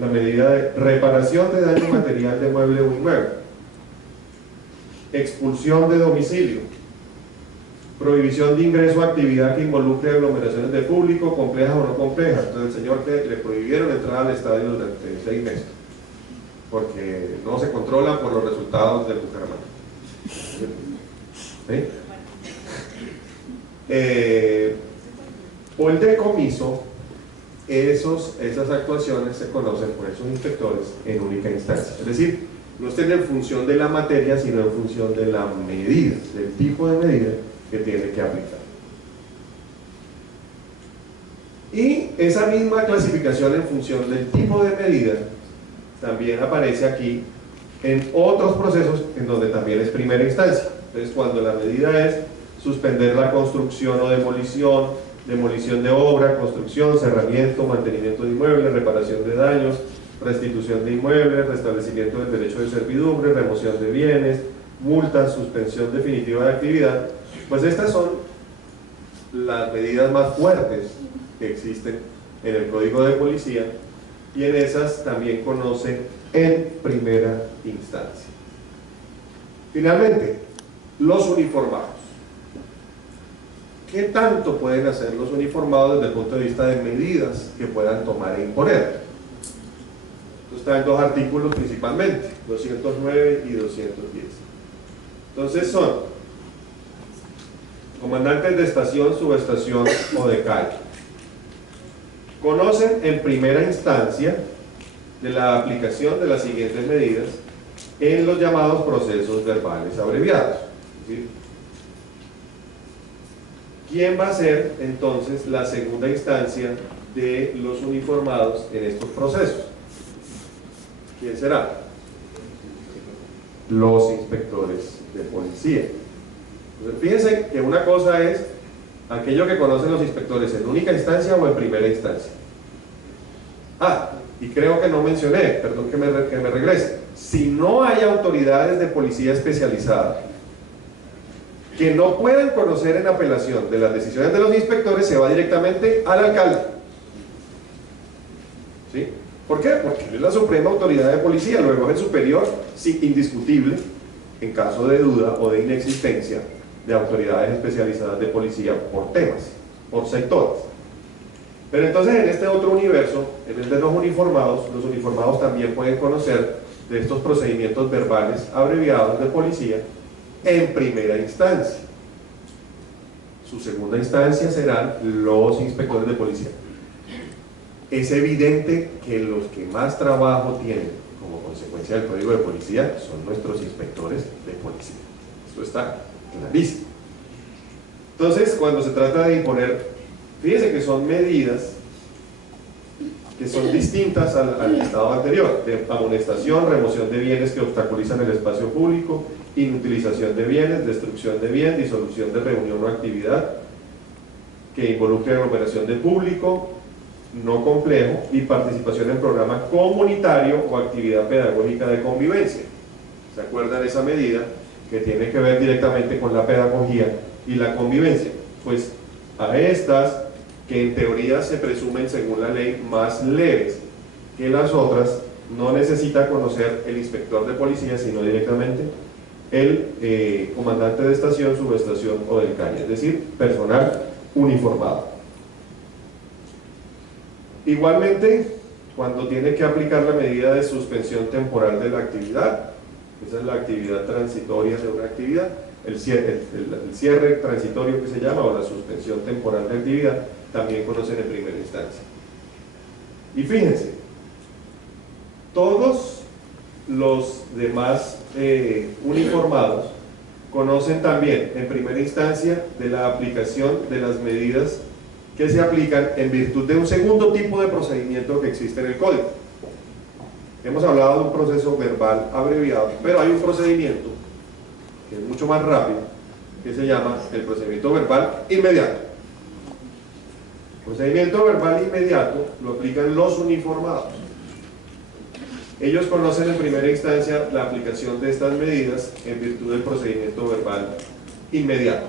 la medida de reparación de daño material de mueble o inmueble, expulsión de domicilio, prohibición de ingreso a actividad que involucre aglomeraciones de público, complejas o no complejas. Entonces, el señor que le prohibieron entrar al estadio durante 6 meses porque no se controla por los resultados del Bucaramanga. ¿Sí? O el decomiso, esas actuaciones se conocen por esos inspectores en única instancia. Es decir, no estén en función de la materia, sino en función de la medida, del tipo de medida que tiene que aplicar. Y esa misma clasificación en función del tipo de medida también aparece aquí en otros procesos en donde también es primera instancia. Entonces, cuando la medida es suspender la construcción o demolición de obra, construcción, cerramiento, mantenimiento de inmuebles, reparación de daños, restitución de inmuebles, restablecimiento del derecho de servidumbre, remoción de bienes, multas, suspensión definitiva de actividad, pues estas son las medidas más fuertes que existen en el Código de Policía y en esas también conoce en primera instancia. Finalmente, los uniformados. ¿Qué tanto pueden hacer los uniformados desde el punto de vista de medidas que puedan tomar e imponer? Esto está en 2 artículos principalmente, 209 y 210. Entonces son comandantes de estación, subestación o de calle. Conocen en primera instancia de la aplicación de las siguientes medidas en los llamados procesos verbales abreviados. ¿Sí? ¿Quién va a ser entonces la segunda instancia de los uniformados en estos procesos? ¿Quién será? Los inspectores de policía. Entonces, fíjense que una cosa es aquello que conocen los inspectores en única instancia o en primera instancia. y creo que no mencioné, perdón que me regrese, si no hay autoridades de policía especializadas que no puedan conocer en apelación de las decisiones de los inspectores, se va directamente al alcalde. ¿Sí? ¿Por qué? Porque él es la suprema autoridad de policía, luego es el superior, sí, indiscutible, en caso de duda o de inexistencia de autoridades especializadas de policía por temas, por sectores. Pero entonces en este otro universo, en el de los uniformados también pueden conocer de estos procedimientos verbales abreviados de policía en primera instancia. Su segunda instancia serán los inspectores de policía. Es evidente que los que más trabajo tienen como consecuencia del Código de Policía son nuestros inspectores de policía. Esto está clarísimo. Entonces, cuando se trata de imponer, fíjense que son medidas que son distintas al estado anterior, de amonestación, remoción de bienes que obstaculizan el espacio público, inutilización de bienes, destrucción de bien, disolución de reunión o actividad que involucre aglomeración de público no complejo y participación en programa comunitario o actividad pedagógica de convivencia. ¿Se acuerdan de esa medida que tiene que ver directamente con la pedagogía y la convivencia? Pues a estas, que en teoría se presumen según la ley más leves que las otras, no necesita conocer el inspector de policía, sino directamente el comandante de estación, subestación o del CAI, es decir, personal uniformado. Igualmente, cuando tiene que aplicar la medida de suspensión temporal de la actividad, esa es la actividad transitoria de una actividad, el cierre transitorio que se llama, o la suspensión temporal de actividad, también conocen en primera instancia. Y fíjense, todos los demás uniformados conocen también en primera instancia de la aplicación de las medidas que se aplican en virtud de un segundo tipo de procedimiento que existe en el Código. Hemos hablado de un proceso verbal abreviado, pero hay un procedimiento que es mucho más rápido, que se llama el procedimiento verbal inmediato. El procedimiento verbal inmediato lo aplican los uniformados. Ellos conocen en primera instancia la aplicación de estas medidas en virtud del procedimiento verbal inmediato.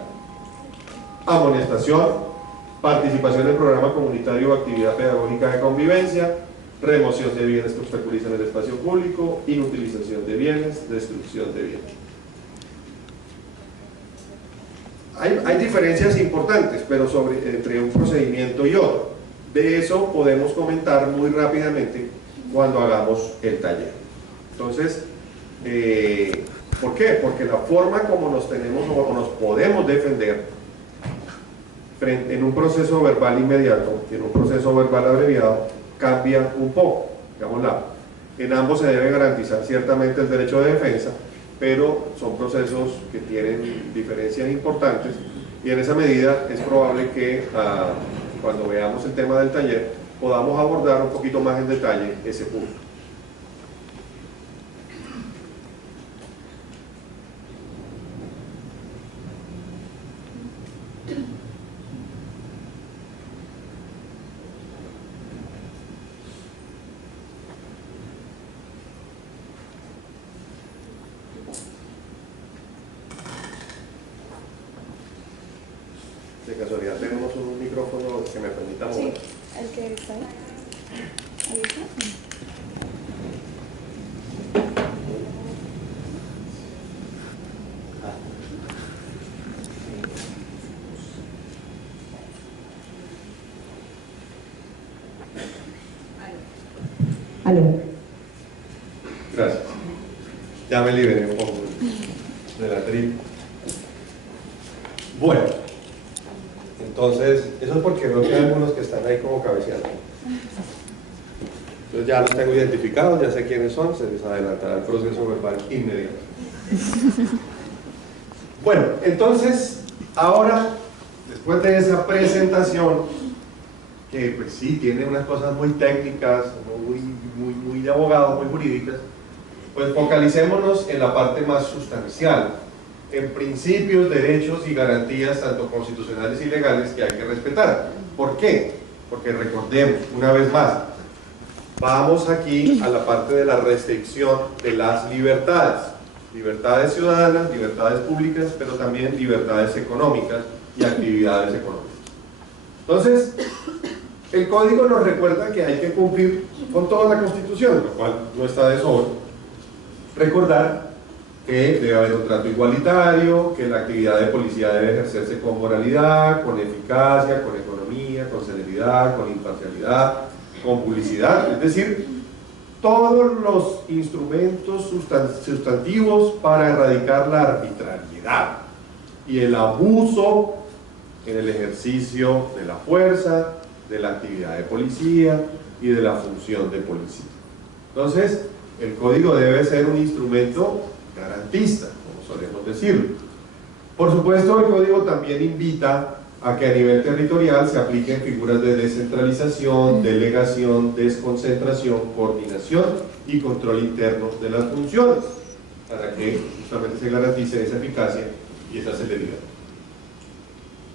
Amonestación, participación en programa comunitario o actividad pedagógica de convivencia, remoción de bienes que obstaculizan el espacio público, inutilización de bienes, destrucción de bienes. Hay diferencias importantes, pero entre un procedimiento y otro. De eso podemos comentar muy rápidamente cuando hagamos el taller. Entonces, ¿por qué? Porque la forma como nos tenemos o nos podemos defender en un proceso verbal inmediato y en un proceso verbal abreviado cambia un poco. En ambos se debe garantizar ciertamente el derecho de defensa, pero son procesos que tienen diferencias importantes, y en esa medida es probable que cuando veamos el tema del taller podamos abordar un poquito más en detalle ese punto. De casualidad tenemos un micrófono que me permita mover. Sí, el que está ahí. Ahí está. Aló. Gracias. Ya me liberé un poco de la trip. Bueno, entonces, eso es porque veo que hay algunos que están ahí como cabeceando. Entonces ya los tengo identificados, ya sé quiénes son, se les adelantará el proceso verbal inmediato. Bueno, entonces, ahora, después de esa presentación, que pues sí, tiene unas cosas muy técnicas, muy de abogados, muy jurídicas, pues focalicémonos en la parte más sustancial, en principios, derechos y garantías tanto constitucionales y legales que hay que respetar. ¿Por qué? Porque recordemos, una vez más, vamos aquí a la parte de la restricción de las libertades. Libertades ciudadanas, libertades públicas, pero también libertades económicas y actividades económicas. Entonces, el Código nos recuerda que hay que cumplir con toda la Constitución, lo cual no está de sobra. Recordar que debe haber un trato igualitario, que la actividad de policía debe ejercerse con moralidad, con eficacia, con economía, con celeridad, con imparcialidad, con publicidad, es decir, todos los instrumentos sustantivos para erradicar la arbitrariedad y el abuso en el ejercicio de la fuerza, de la actividad de policía y de la función de policía. Entonces, el Código debe ser un instrumento garantista, como solemos decirlo. Por supuesto, el Código también invita a que a nivel territorial se apliquen figuras de descentralización, delegación, desconcentración, coordinación y control interno de las funciones, para que justamente se garantice esa eficacia y esa celeridad.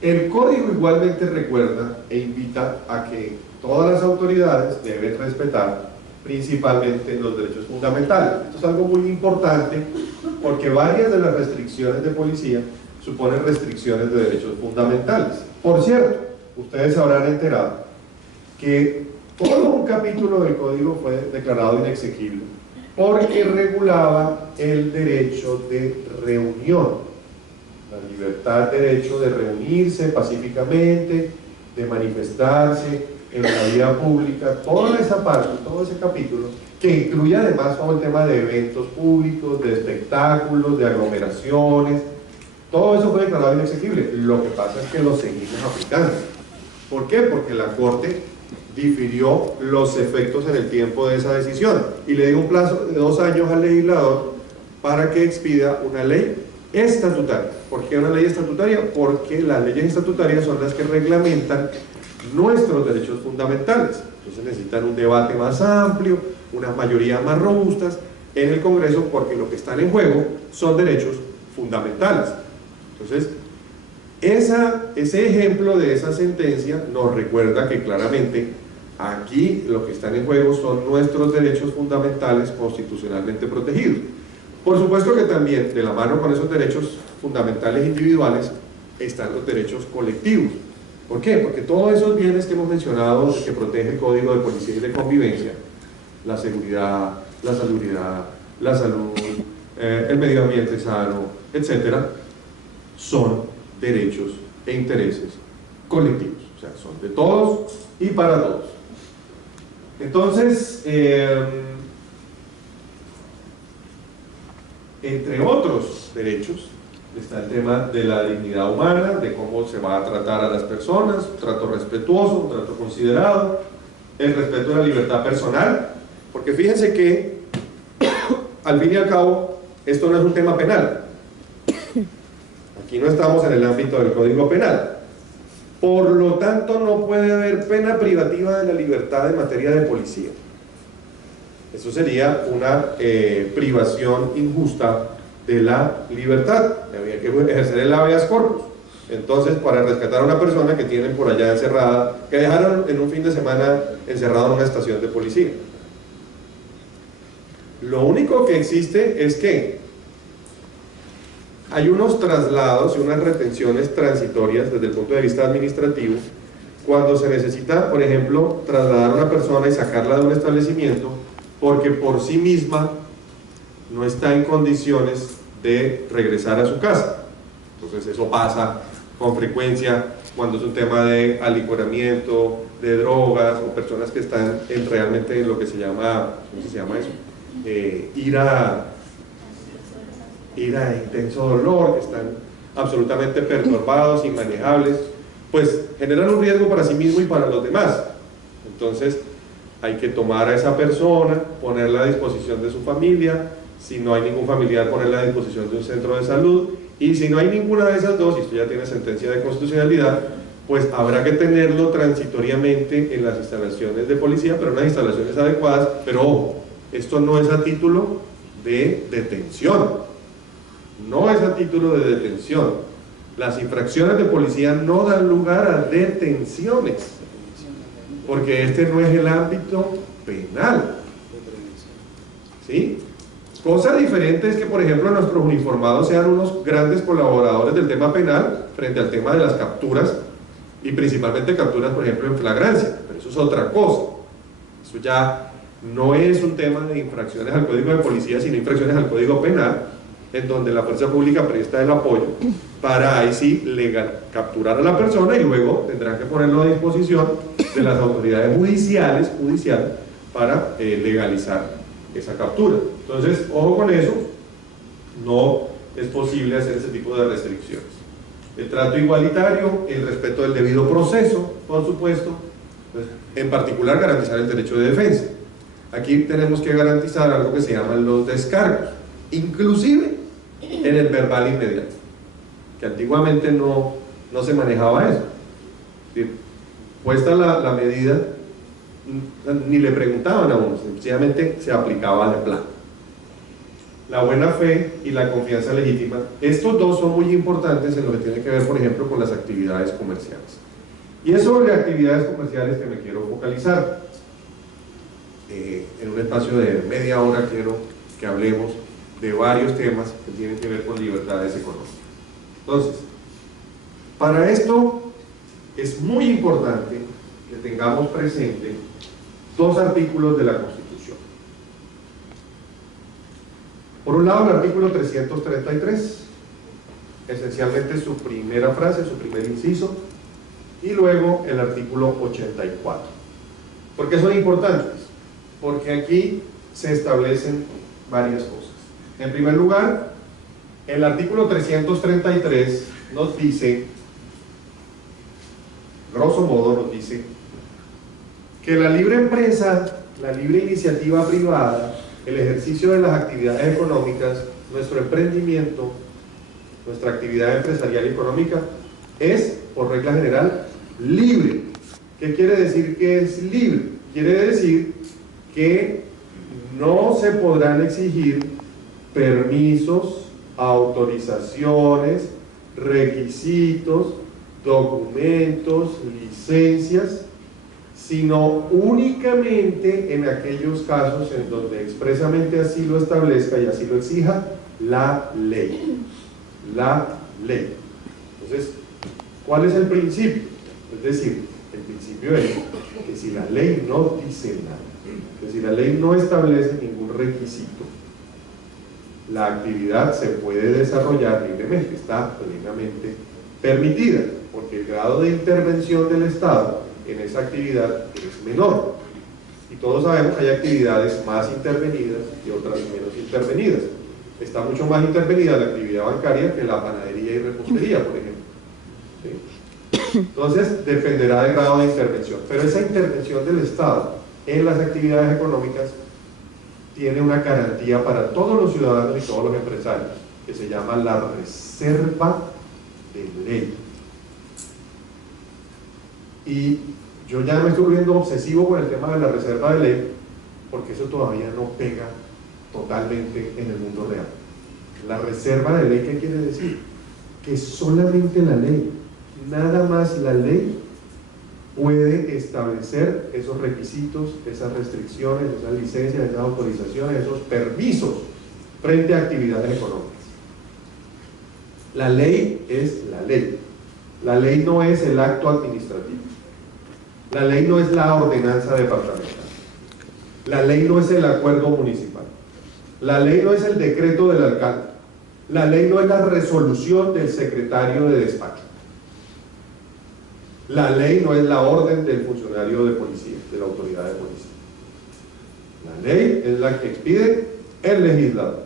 El Código igualmente recuerda e invita a que todas las autoridades deben respetar principalmente los derechos fundamentales. Esto es algo muy importante porque varias de las restricciones de policía suponen restricciones de derechos fundamentales. Por cierto, ustedes habrán enterado que todo un capítulo del Código fue declarado inexequible porque regulaba el derecho de reunión, la libertad, derecho de reunirse pacíficamente, de manifestarse en la vida pública, toda esa parte, todo ese capítulo, que incluye además todo el tema de eventos públicos, de espectáculos, de aglomeraciones. Todo eso fue declarado inexequible. Lo que pasa es que lo seguimos aplicando. ¿Por qué? Porque la Corte difirió los efectos en el tiempo de esa decisión y le dio un plazo de 2 años al legislador para que expida una ley estatutaria. ¿Por qué una ley estatutaria? Porque las leyes estatutarias son las que reglamentan nuestros derechos fundamentales. Entonces necesitan un debate más amplio, unas mayorías más robustas en el Congreso, porque lo que están en juego son derechos fundamentales. Entonces, ese ejemplo de esa sentencia nos recuerda que claramente aquí lo que están en juego son nuestros derechos fundamentales constitucionalmente protegidos. Por supuesto que también de la mano con esos derechos fundamentales individuales están los derechos colectivos. ¿Por qué? Porque todos esos bienes que hemos mencionado que protege el Código de Policía y de Convivencia, la seguridad, la salubridad, la salud, el medio ambiente sano, etcétera, son derechos e intereses colectivos, o sea, son de todos y para todos. Entonces, entre otros derechos está el tema de la dignidad humana, de cómo se va a tratar a las personas, un trato respetuoso, un trato considerado, el respeto a la libertad personal, porque fíjense que al fin y al cabo esto no es un tema penal. Aquí no estamos en el ámbito del Código Penal. Por lo tanto, no puede haber pena privativa de la libertad en materia de policía. Eso sería una privación injusta de la libertad. Había que ejercer el habeas corpus. Entonces, para rescatar a una persona que tienen por allá encerrada, que dejaron en un fin de semana encerrado en una estación de policía. Lo único que existe es que hay unos traslados y unas retenciones transitorias desde el punto de vista administrativo cuando se necesita, por ejemplo, trasladar a una persona y sacarla de un establecimiento porque por sí misma no está en condiciones de regresar a su casa. Entonces eso pasa con frecuencia cuando es un tema de alicoramiento, de drogas o personas que están realmente en lo que se llama, ¿cómo se llama eso? Ira de intenso dolor, que están absolutamente perturbados, inmanejables, pues generan un riesgo para sí mismo y para los demás. Entonces hay que tomar a esa persona, ponerla a disposición de su familia, si no hay ningún familiar, ponerla a disposición de un centro de salud, y si no hay ninguna de esas dos, y esto ya tiene sentencia de constitucionalidad, pues habrá que tenerlo transitoriamente en las instalaciones de policía, pero en las instalaciones adecuadas. Pero ojo, esto no es a título de detención, no es a título de detención. Las infracciones de policía no dan lugar a detenciones. porque este no es el ámbito penal, ¿sí? Cosa diferente es que, por ejemplo, nuestros uniformados sean unos grandes colaboradores del tema penal frente al tema de las capturas, y principalmente capturas, por ejemplo, en flagrancia, pero eso es otra cosa. Eso ya no es un tema de infracciones al Código de Policía, sino infracciones al Código Penal, en donde la fuerza pública presta el apoyo para ahí sí capturar a la persona, y luego tendrán que ponerlo a disposición de las autoridades judiciales para legalizar esa captura. Entonces, ojo con eso, no es posible hacer ese tipo de restricciones. El trato igualitario, el respeto del debido proceso, por supuesto, pues, en particular garantizar el derecho de defensa. Aquí tenemos que garantizar algo que se llaman los descargos, inclusive en el verbal inmediato, que antiguamente no se manejaba eso. Es decir, puesta la medida, ni le preguntaban a uno, sencillamente se aplicaba de plano. La buena fe y la confianza legítima, estos dos son muy importantes en lo que tiene que ver, por ejemplo, con las actividades comerciales. Y es sobre actividades comerciales que me quiero focalizar. En un espacio de media hora quiero que hablemos de varios temas que tienen que ver con libertades económicas. Entonces, para esto es muy importante que tengamos presente dos artículos de la Constitución. Por un lado, el artículo 333, esencialmente su primera frase, su primer inciso, y luego el artículo 84. ¿Por qué son importantes? Porque aquí se establecen varias cosas. En primer lugar, el artículo 333 nos dice, grosso modo nos dice, que la libre empresa, la libre iniciativa privada, el ejercicio de las actividades económicas, nuestro emprendimiento, nuestra actividad empresarial y económica es, por regla general, libre. ¿Qué quiere decir que es libre? Quiere decir que no se podrán exigir permisos, autorizaciones, requisitos, documentos, licencias, sino únicamente en aquellos casos en donde expresamente así lo establezca y así lo exija la ley. La ley. Entonces, ¿cuál es el principio? Es decir, el principio es que si la ley no dice nada, que si la ley no establece ningún requisito, la actividad se puede desarrollar libremente, está plenamente permitida, porque el grado de intervención del Estado en esa actividad es menor. Y todos sabemos que hay actividades más intervenidas y otras menos intervenidas. Está mucho más intervenida la actividad bancaria que la panadería y repostería, por ejemplo. ¿Sí? Entonces, dependerá del grado de intervención. Pero esa intervención del Estado en las actividades económicas tiene una garantía para todos los ciudadanos y todos los empresarios, que se llama la reserva de ley. Y yo ya me estoy volviendo obsesivo con el tema de la reserva de ley, porque eso todavía no pega totalmente en el mundo real. La reserva de ley, ¿qué quiere decir? Que solamente la ley, nada más la ley, puede establecer esos requisitos, esas restricciones, esas licencias, esas autorizaciones, esos permisos frente a actividades económicas. La ley es la ley. La ley no es el acto administrativo. La ley no es la ordenanza departamental. La ley no es el acuerdo municipal. La ley no es el decreto del alcalde. La ley no es la resolución del secretario de despacho. La ley no es la orden del funcionario de policía, de la autoridad de policía. La ley es la que expide el legislador,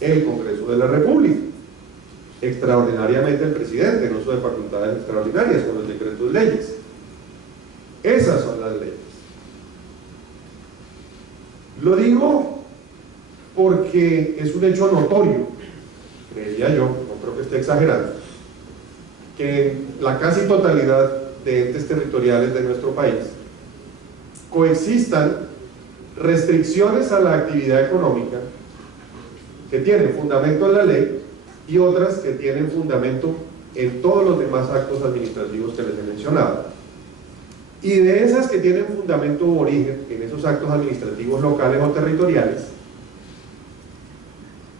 el Congreso de la República, extraordinariamente el presidente en uso de facultades extraordinarias con los decretos de leyes. Esas son las leyes. Lo digo porque es un hecho notorio, creería yo, no creo que esté exagerando, que en la casi totalidad de entes territoriales de nuestro país coexistan restricciones a la actividad económica que tienen fundamento en la ley y otras que tienen fundamento en todos los demás actos administrativos que les he mencionado. Y de esas que tienen fundamento u origen en esos actos administrativos locales o territoriales,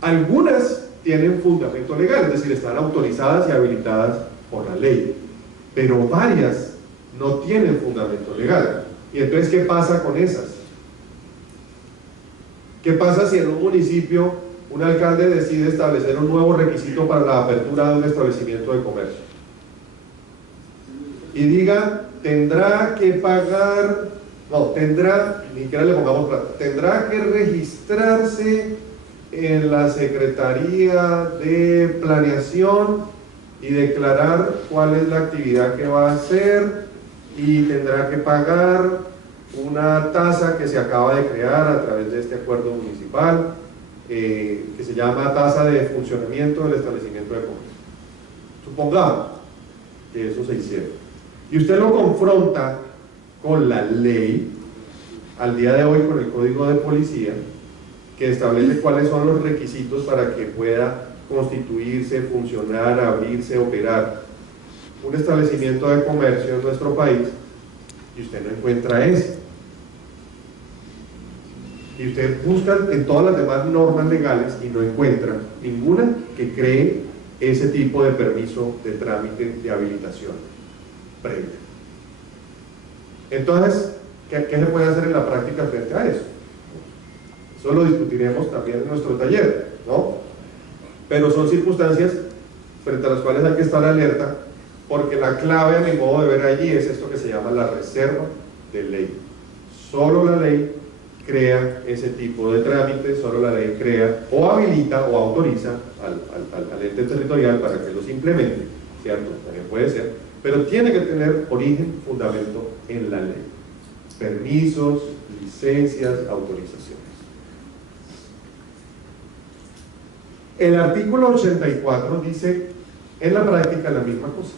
algunas tienen fundamento legal, es decir, están autorizadas y habilitadas por la ley, pero varias no tienen fundamento legal. Y entonces, ¿qué pasa con esas? ¿Qué pasa si en un municipio un alcalde decide establecer un nuevo requisito para la apertura de un establecimiento de comercio? Y diga, tendrá que pagar, no, tendrá, ni siquiera le pongamos plata, tendrá que registrarse en la Secretaría de Planeación y declarar cuál es la actividad que va a hacer, y tendrá que pagar una tasa que se acaba de crear a través de este acuerdo municipal, que se llama tasa de funcionamiento del establecimiento de comercio. Supongamos que eso se hiciera, y usted lo confronta con la ley, al día de hoy con el Código de Policía, que establece cuáles son los requisitos para que pueda constituirse, funcionar, abrirse, operar un establecimiento de comercio en nuestro país, y usted no encuentra ese. Y usted busca en todas las demás normas legales y no encuentra ninguna que cree ese tipo de permiso de trámite de habilitación previa. Entonces, ¿qué se puede hacer en la práctica frente a eso? Eso lo discutiremos también en nuestro taller, ¿no? Pero son circunstancias frente a las cuales hay que estar alerta, porque la clave, a mi modo de ver allí, es esto que se llama la reserva de ley. Solo la ley crea ese tipo de trámite, solo la ley crea o habilita o autoriza al ente territorial para que los implemente, ¿cierto? También puede ser, pero tiene que tener origen, fundamento en la ley. Permisos, licencias, autorizaciones. El artículo 84 dice en la práctica la misma cosa,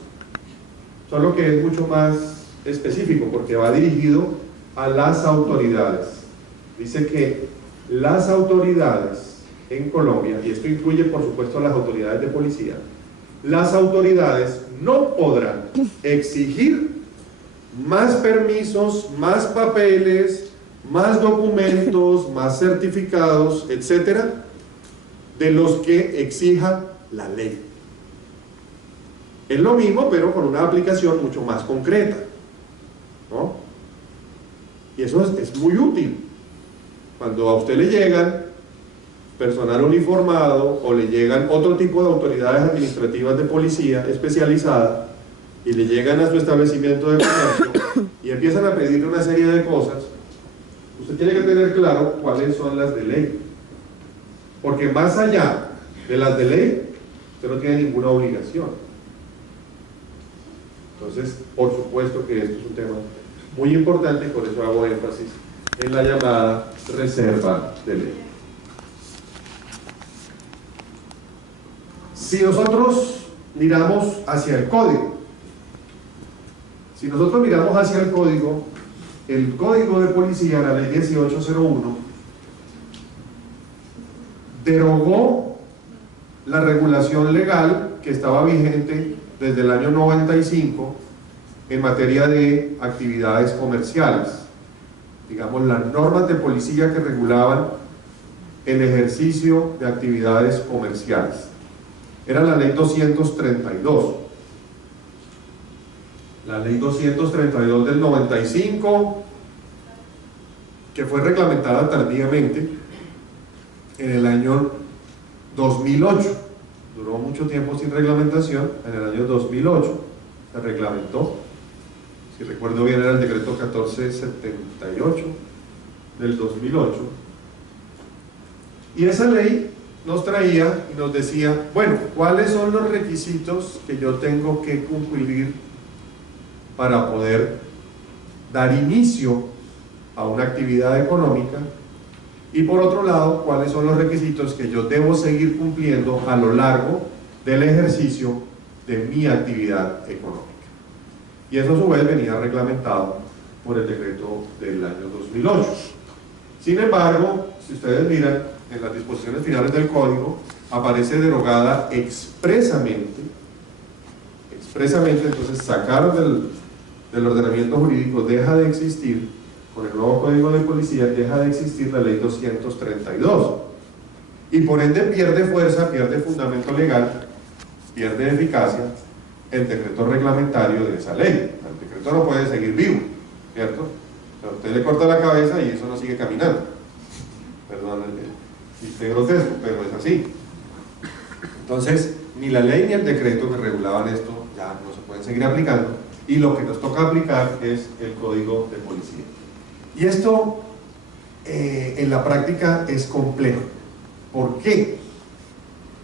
solo que es mucho más específico porque va dirigido a las autoridades. Dice que las autoridades en Colombia, y esto incluye por supuesto a las autoridades de policía, las autoridades no podrán exigir más permisos, más papeles, más documentos, más certificados, etcétera, de los que exija la ley. Es lo mismo, pero con una aplicación mucho más concreta, ¿no? Y eso es muy útil. Cuando a usted le llegan personal uniformado o le llegan otro tipo de autoridades administrativas de policía especializada y le llegan a su establecimiento de comercio y empiezan a pedirle una serie de cosas, usted tiene que tener claro cuáles son las de ley, porque más allá de las de ley usted no tiene ninguna obligación. Entonces, por supuesto que esto es un tema muy importante y por eso hago énfasis en la llamada reserva de ley. Si nosotros miramos hacia el código, el código de policía, la ley 1801, derogó la regulación legal que estaba vigente desde el año 95 en materia de actividades comerciales. Digamos, las normas de policía que regulaban el ejercicio de actividades comerciales. Era la ley 232. La ley 232 del 95, que fue reglamentada tardíamente en el año 2008. Duró mucho tiempo sin reglamentación. En el año 2008 se reglamentó. Si recuerdo bien, era el decreto 1478 del 2008. Y esa ley nos traía y nos decía, bueno, ¿cuáles son los requisitos que yo tengo que cumplir para poder dar inicio a una actividad económica? Y por otro lado, ¿cuáles son los requisitos que yo debo seguir cumpliendo a lo largo del ejercicio de mi actividad económica? Y eso a su vez venía reglamentado por el decreto del año 2008. Sin embargo, si ustedes miran, en las disposiciones finales del código aparece derogada expresamente, entonces sacaron del ordenamiento jurídico deja de existir, con el nuevo Código de Policía deja de existir la Ley 232 y por ende pierde fuerza, pierde fundamento legal, pierde eficacia el decreto reglamentario de esa ley. El decreto no puede seguir vivo, ¿cierto? O sea, usted le corta la cabeza y eso no sigue caminando. Perdón, es grotesco, pero es así. Entonces, ni la ley ni el decreto que regulaban esto ya no se pueden seguir aplicando, y lo que nos toca aplicar es el Código de Policía. Y esto en la práctica es complejo. ¿Por qué?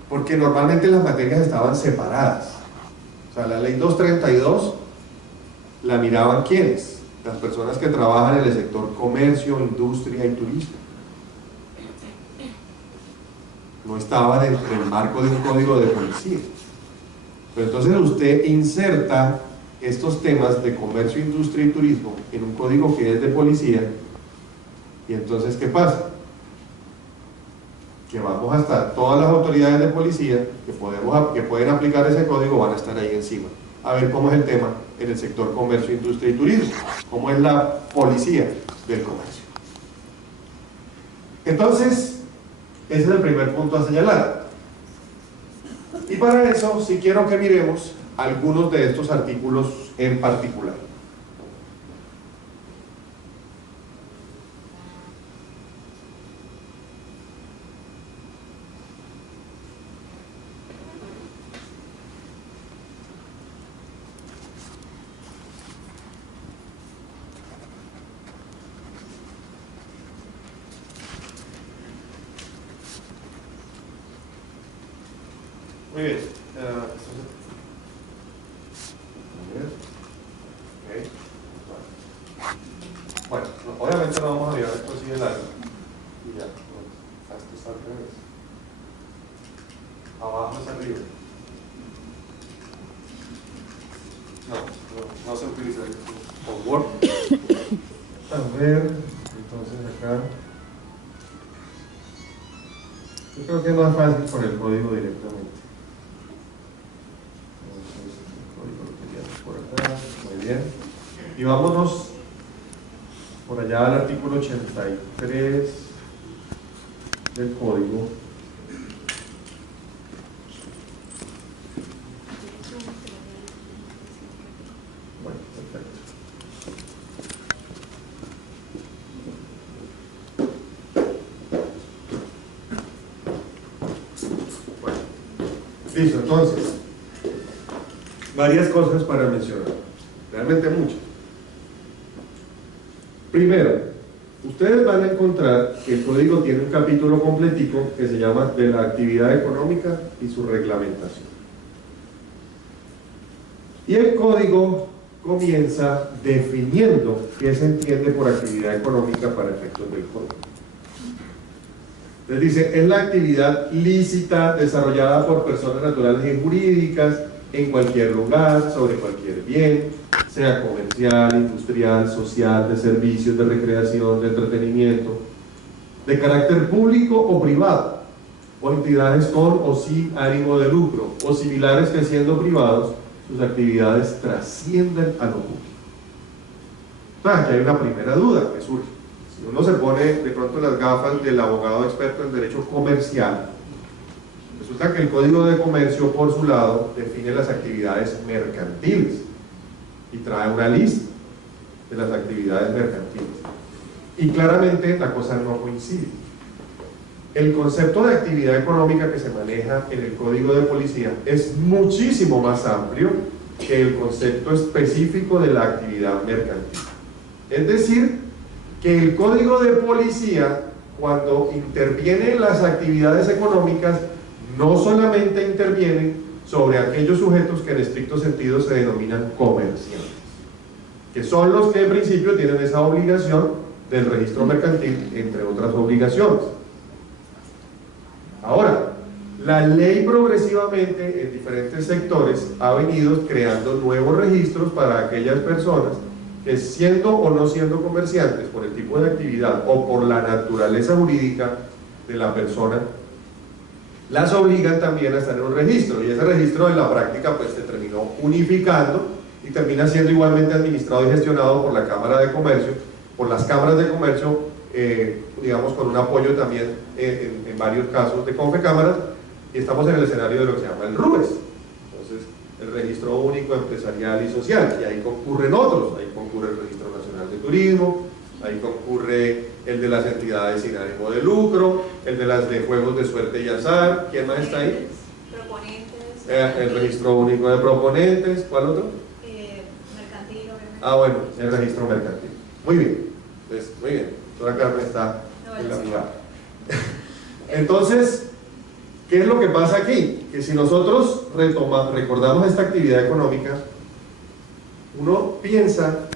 Porque normalmente las materias estaban separadas. O sea, la ley 232 la miraban ¿quiénes? Las personas que trabajan en el sector comercio, industria y turismo. No estaba dentro del marco de un código de policía. Pero entonces usted inserta estos temas de comercio, industria y turismo en un código que es de policía, y entonces ¿qué pasa? Que vamos a estar, todas las autoridades de policía que pueden aplicar ese código van a estar ahí encima, a ver cómo es el tema en el sector comercio, industria y turismo, cómo es la policía del comercio. Entonces, ese es el primer punto a señalar. Y para eso, sí quiero que miremos algunos de estos artículos en particular. Muy bien. Bueno, obviamente no vamos a mirar esto así de largo. Y ya, esto está al revés. Abajo es arriba. No se utiliza con Word. A ver, entonces acá. Yo creo que es más fácil con el código directamente. Muy bien, y vámonos por allá al artículo 83 del código. Bueno, perfecto. Bueno, listo, entonces varias cosas para mencionar, realmente muchas. Primero, ustedes van a encontrar que el código tiene un capítulo completico que se llama de la actividad económica y su reglamentación. Y el código comienza definiendo qué se entiende por actividad económica para efectos del código. Les dice, es la actividad lícita desarrollada por personas naturales y jurídicas en cualquier lugar, sobre cualquier bien, sea comercial, industrial, social, de servicios, de recreación, de entretenimiento, de carácter público o privado, o entidades con o sin ánimo de lucro, o similares que siendo privados, sus actividades trascienden a lo público. Aquí hay una primera duda que surge. Si uno se pone de pronto las gafas del abogado experto en derecho comercial, resulta que el Código de Comercio, por su lado, define las actividades mercantiles y trae una lista de las actividades mercantiles. Y claramente la cosa no coincide. El concepto de actividad económica que se maneja en el Código de Policía es muchísimo más amplio que el concepto específico de la actividad mercantil. Es decir, que el Código de Policía, cuando interviene en las actividades económicas, no solamente interviene sobre aquellos sujetos que en estricto sentido se denominan comerciantes, que son los que en principio tienen esa obligación del registro mercantil, entre otras obligaciones. Ahora, la ley progresivamente en diferentes sectores ha venido creando nuevos registros para aquellas personas que, siendo o no siendo comerciantes, por el tipo de actividad o por la naturaleza jurídica de la persona, las obligan también a estar en un registro, y ese registro en la práctica pues se terminó unificando y y termina siendo igualmente administrado y gestionado por la Cámara de Comercio, por las cámaras de comercio, digamos con un apoyo también en varios casos de Confecámaras, y estamos en el escenario de lo que se llama el RUES, entonces el Registro Único Empresarial y Social, y ahí concurren otros, ahí concurre el Registro Nacional de Turismo, ahí concurre el de las entidades sin ánimo de lucro, el de las de juegos de suerte y azar. ¿Quién más está ahí? Proponentes. El Registro Único de Proponentes. ¿Cuál otro? Mercantil, obviamente. Ah, bueno, el Registro Mercantil. Muy bien, entonces, muy bien, toda Carmen está en la jugada. Entonces, ¿qué es lo que pasa aquí? Que si nosotros recordamos esta actividad económica, uno piensa,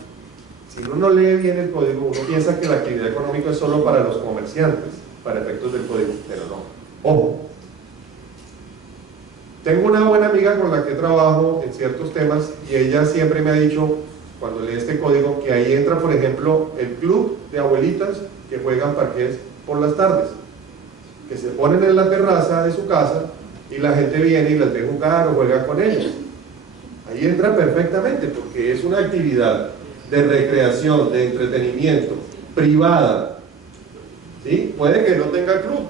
si uno no lee bien el código, uno piensa que la actividad económica es solo para los comerciantes, para efectos del código, pero no. Ojo, tengo una buena amiga con la que trabajo en ciertos temas y ella siempre me ha dicho, cuando lee este código, que ahí entra, por ejemplo, el club de abuelitas que juegan parqués por las tardes, que se ponen en la terraza de su casa y la gente viene y las ve jugar o juega con ellos. Ahí entra perfectamente porque es una actividad de recreación, de entretenimiento, privada, ¿sí? Puede que no tenga club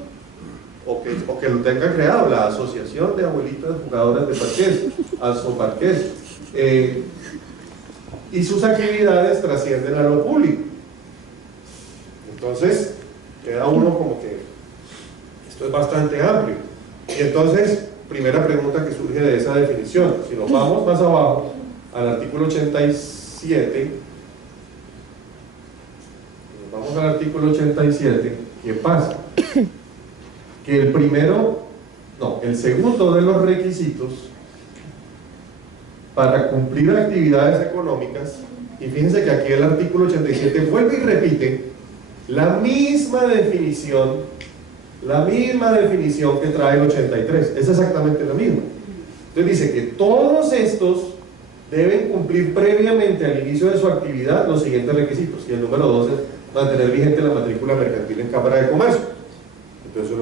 o que lo tenga creado la Asociación de Abuelitas Jugadoras de Parqués, Asoparqués, y sus actividades trascienden a lo público. Entonces queda uno como que esto es bastante amplio. Y entonces, primera pregunta que surge de esa definición, si nos vamos más abajo al artículo 87, vamos al artículo 87, ¿qué pasa? Que el segundo de los requisitos para cumplir actividades económicas, y fíjense que aquí el artículo 87 vuelve y repite la misma definición que trae el 83, es exactamente la misma. Entonces dice que todos estos deben cumplir previamente al inicio de su actividad los siguientes requisitos, y el número 2 es mantener vigente la matrícula mercantil en Cámara de Comercio. Entonces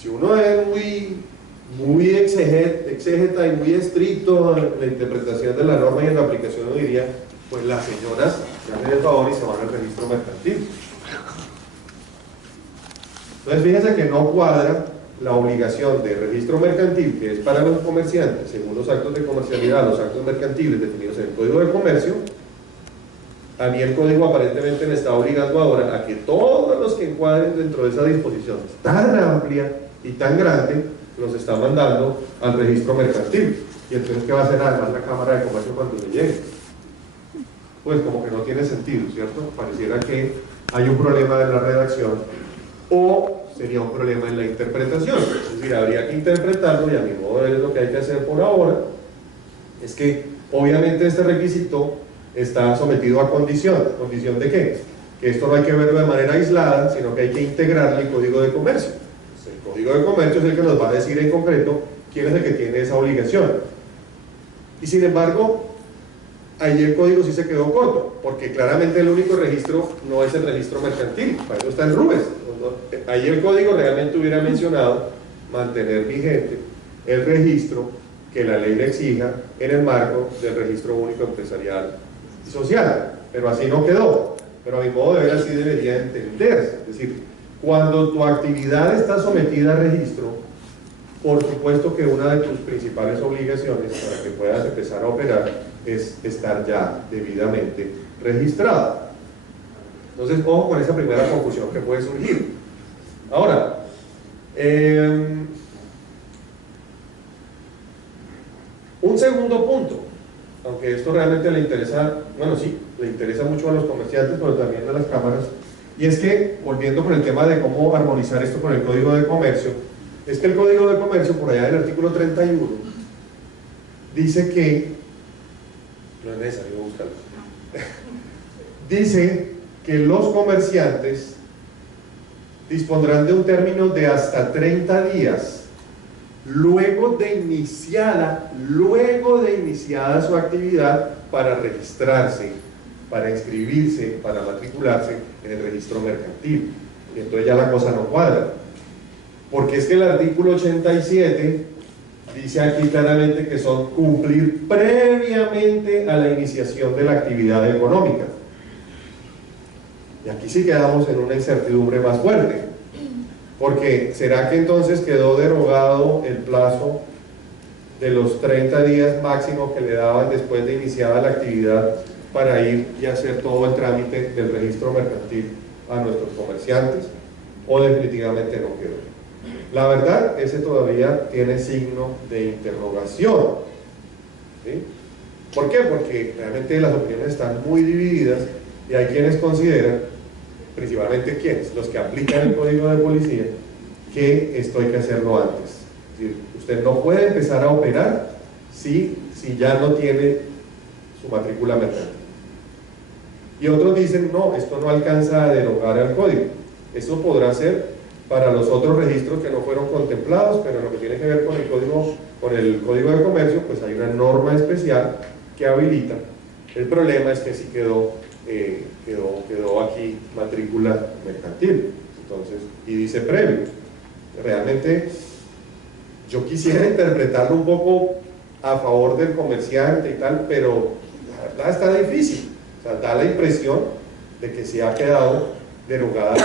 si uno es muy exégeta y muy estricto en la interpretación de la norma y en la aplicación, uno diría, pues las señoras se hacen el favor y se van al registro mercantil. Entonces fíjense que no cuadra la obligación de registro mercantil, que es para los comerciantes, según los actos de comercialidad, los actos mercantiles definidos en el Código de Comercio. A mí el código aparentemente me está obligando ahora a que todos los que encuadren dentro de esa disposición tan amplia y tan grande los está mandando al registro mercantil. Y entonces, ¿qué va a hacer además la Cámara de Comercio cuando le llegue? Pues como que no tiene sentido, ¿cierto? Pareciera que hay un problema en la redacción o sería un problema en la interpretación. Es decir, habría que interpretarlo, y a mi modo de ver lo que hay que hacer por ahora es que obviamente este requisito está sometido a condición. ¿Condición de qué? Que esto no hay que verlo de manera aislada, sino que hay que integrarle el Código de Comercio. Pues el Código de Comercio es el que nos va a decir en concreto quién es el que tiene esa obligación. Y sin embargo, ahí el código sí se quedó corto, porque claramente el único registro no es el registro mercantil, para eso está el RUES. Ahí el código realmente hubiera mencionado mantener vigente el registro que la ley le exija en el marco del Registro Único Empresarial y Social, pero así no quedó. Pero a mi modo de ver así debería entenderse. Es decir, cuando tu actividad está sometida a registro, por supuesto que una de tus principales obligaciones para que puedas empezar a operar es estar ya debidamente registrado. Entonces, ojo con esa primera confusión que puede surgir. Ahora, un segundo punto, aunque esto realmente le interesa, bueno, sí, le interesa mucho a los comerciantes, pero también a las cámaras, y es que, volviendo con el tema de cómo armonizar esto con el Código de Comercio, es que el Código de Comercio, por allá en el artículo 31, dice que, no es necesario buscarlo, dice que los comerciantes dispondrán de un término de hasta 30 días luego de iniciada su actividad para registrarse, para inscribirse, para matricularse en el registro mercantil. Y entonces ya la cosa no cuadra, porque es que el artículo 87 dice aquí claramente que son cumplir previamente a la iniciación de la actividad económica. Y aquí sí quedamos en una incertidumbre más fuerte, porque ¿será que entonces quedó derogado el plazo de los 30 días máximo que le daban después de iniciada la actividad para ir y hacer todo el trámite del registro mercantil a nuestros comerciantes? ¿O definitivamente no quedó? La verdad, ese todavía tiene signo de interrogación, ¿sí? ¿Por qué? Porque realmente las opiniones están muy divididas y hay quienes consideran, principalmente quienes, los que aplican el código de policía, que esto hay que hacerlo antes. Es decir, usted no puede empezar a operar si ya no tiene su matrícula mercantil. Y otros dicen, no, esto no alcanza a derogar el código. Eso podrá ser para los otros registros que no fueron contemplados, pero en lo que tiene que ver con el código de comercio, pues hay una norma especial que habilita. El problema es que sí quedó aquí matrícula mercantil, entonces, y dice previo. Realmente yo quisiera interpretarlo un poco a favor del comerciante y tal, pero la verdad está difícil. O sea, da la impresión de que se ha quedado derogada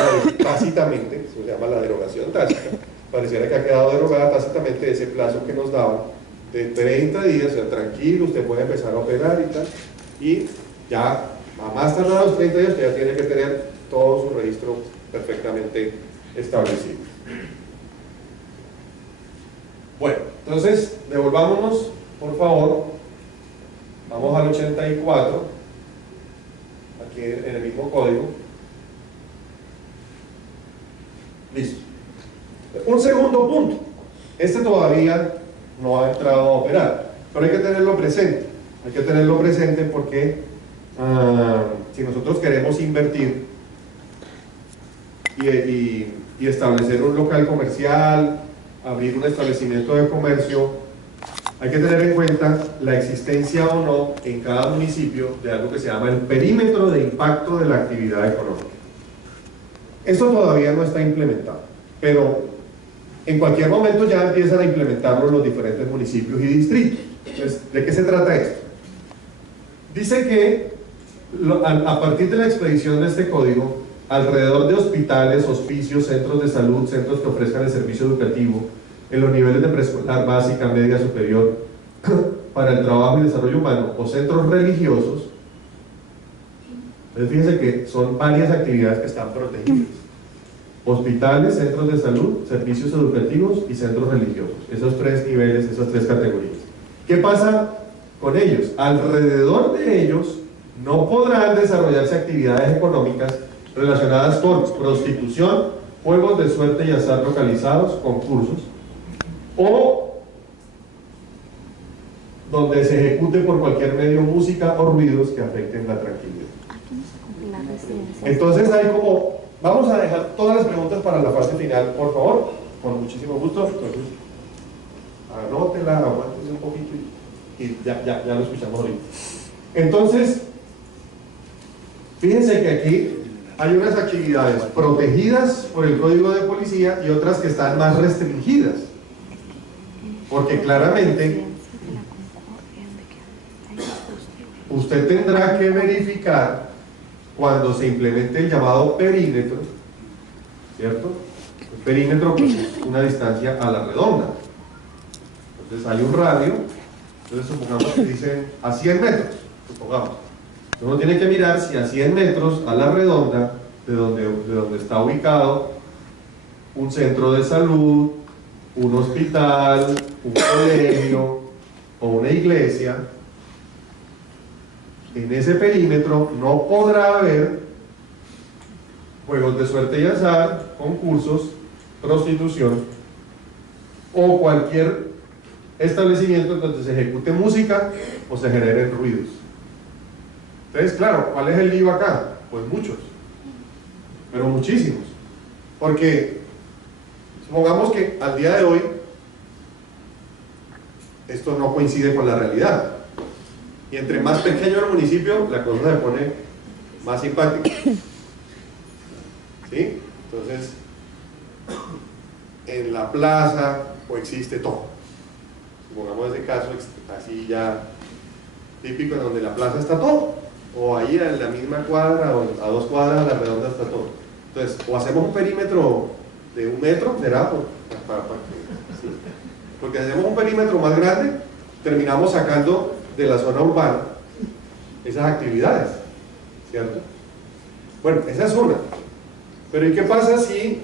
tácitamente, eso se llama la derogación tácita, pareciera que ha quedado derogada tácitamente ese plazo que nos daban de 30 días, o sea, tranquilo, usted puede empezar a operar y tal, y ya a más tardar los 30 días usted ya tiene que tener todo su registro perfectamente establecido. Bueno, entonces devolvámonos, por favor, vamos al 84, aquí en el mismo código. Listo. Un segundo punto. Este todavía no ha entrado a operar, pero hay que tenerlo presente. Hay que tenerlo presente porque si nosotros queremos invertir y establecer un local comercial, abrir un establecimiento de comercio, hay que tener en cuenta la existencia o no en cada municipio de algo que se llama el perímetro de impacto de la actividad económica. Esto todavía no está implementado, pero en cualquier momento ya empiezan a implementarlo los diferentes municipios y distritos. Entonces, ¿de qué se trata esto? Dice que a partir de la expedición de este código, alrededor de hospitales, hospicios, centros de salud, centros que ofrezcan el servicio educativo en los niveles de preescolar, básica, media, superior, para el trabajo y desarrollo humano, o centros religiosos. Entonces fíjense que son varias actividades que están protegidas: hospitales, centros de salud, servicios educativos y centros religiosos. Esos tres niveles, esas tres categorías. ¿Qué pasa con ellos? Alrededor de ellos no podrán desarrollarse actividades económicas relacionadas con prostitución, juegos de suerte y azar localizados, concursos, o donde se ejecute por cualquier medio música o ruidos que afecten la tranquilidad. Entonces hay como, vamos a dejar todas las preguntas para la fase final, por favor, con muchísimo gusto. Entonces, anótela, aguántese un poquito y ya lo escuchamos ahorita. Entonces, fíjense que aquí hay unas actividades protegidas por el código de policía y otras que están más restringidas, porque claramente usted tendrá que verificar cuando se implemente el llamado perímetro, ¿cierto? El perímetro pues, es una distancia a la redonda. Entonces hay un radio, entonces supongamos que dicen a 100 metros, supongamos. Uno tiene que mirar si a 100 metros a la redonda de donde está ubicado un centro de salud, un hospital, un colegio o una iglesia. En ese perímetro no podrá haber juegos de suerte y azar, concursos, prostitución o cualquier establecimiento donde se ejecute música o se generen ruidos. Entonces, claro, ¿cuál es el lío acá? Pues muchos, pero muchísimos, porque supongamos que al día de hoy esto no coincide con la realidad. Y entre más pequeño el municipio, la cosa se pone más simpática. ¿Sí? Entonces, en la plaza coexiste todo. Supongamos ese caso así ya típico en donde la plaza está todo, o ahí en la misma cuadra o a 2 cuadras a la redonda está todo. Entonces, o hacemos un perímetro de 1 metro, ¿será? Sí. Porque si hacemos un perímetro más grande, terminamos sacando de la zona urbana esas actividades, ¿cierto? Bueno, esa es una. Pero ¿y qué pasa si,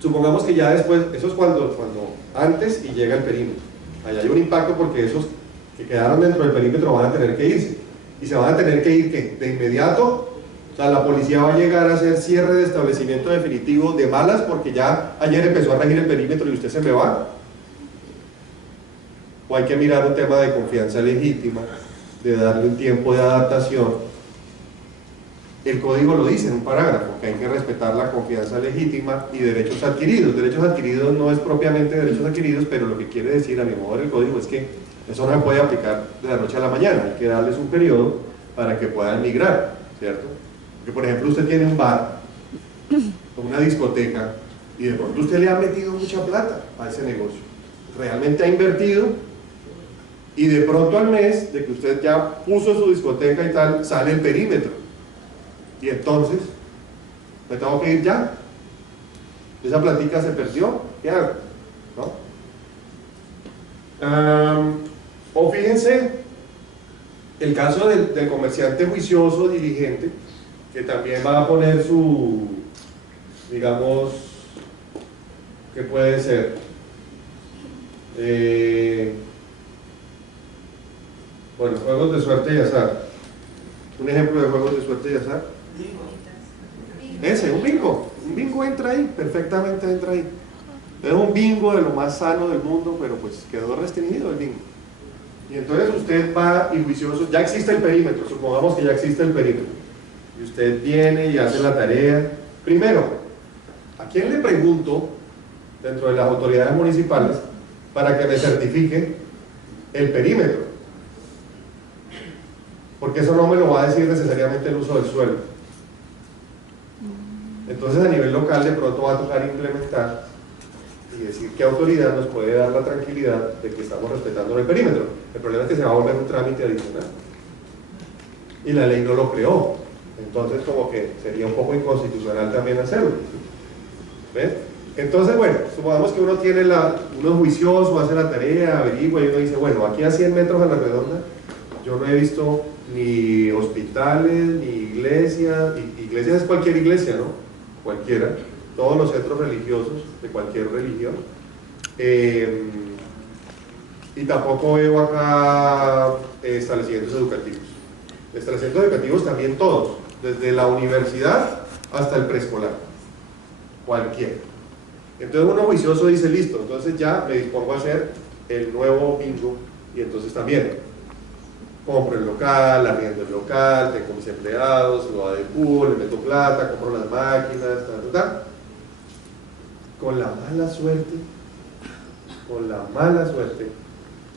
supongamos que ya después, eso es cuando antes y llega el perímetro, allá hay un impacto porque esos que quedaron dentro del perímetro van a tener que irse, y se van a tener que ir ¿qué? De inmediato. O sea, la policía va a llegar a hacer cierre de establecimiento definitivo de malas porque ya ayer empezó a regir el perímetro y usted se me va. O hay que mirar un tema de confianza legítima, de darle un tiempo de adaptación. El código lo dice en un parágrafo, que hay que respetar la confianza legítima y derechos adquiridos. Derechos adquiridos no es propiamente derechos adquiridos, pero lo que quiere decir a mi modo del código es que eso no se puede aplicar de la noche a la mañana, hay que darles un periodo para que puedan migrar, ¿cierto? Porque por ejemplo usted tiene un bar o una discoteca y de pronto usted le ha metido mucha plata a ese negocio, realmente ha invertido, y de pronto al mes de que usted ya puso su discoteca y tal, sale el perímetro y entonces me tengo que ir ya, esa platica se perdió, ¿qué hago? ¿No? O fíjense el caso del comerciante juicioso, diligente, que también va a poner su, digamos, ¿qué puede ser? Bueno, juegos de suerte y azar. Un ejemplo de juegos de suerte y azar. Ese, un bingo. Un bingo entra ahí, perfectamente entra ahí. Es un bingo de lo más sano del mundo, pero pues quedó restringido el bingo. Y entonces usted va y juicioso, ya existe el perímetro, supongamos que ya existe el perímetro. Y usted viene y hace la tarea. Primero, ¿a quién le pregunto dentro de las autoridades municipales para que me certifique el perímetro? Porque eso no me lo va a decir necesariamente el uso del suelo. Entonces a nivel local de pronto va a tocar implementar y decir qué autoridad nos puede dar la tranquilidad de que estamos respetando el perímetro. El problema es que se va a volver un trámite adicional y la ley no lo creó, entonces como que sería un poco inconstitucional también hacerlo. ¿Ves? Entonces bueno, supongamos que uno tiene uno es juicioso, hace la tarea, averigua y uno dice, bueno, aquí a 100 metros a la redonda yo no he visto ni hospitales, ni iglesias. Iglesias es cualquier iglesia, ¿no? Cualquiera, todos los centros religiosos de cualquier religión, y tampoco veo acá establecimientos educativos. Establecimientos educativos también todos, desde la universidad hasta el preescolar, cualquiera. Entonces uno juicioso dice, listo, entonces ya me dispongo a hacer el nuevo bingo, y entonces también compro el local, arriendo el local, tengo mis empleados, lo adecuo, le meto plata, compro las máquinas, con la mala suerte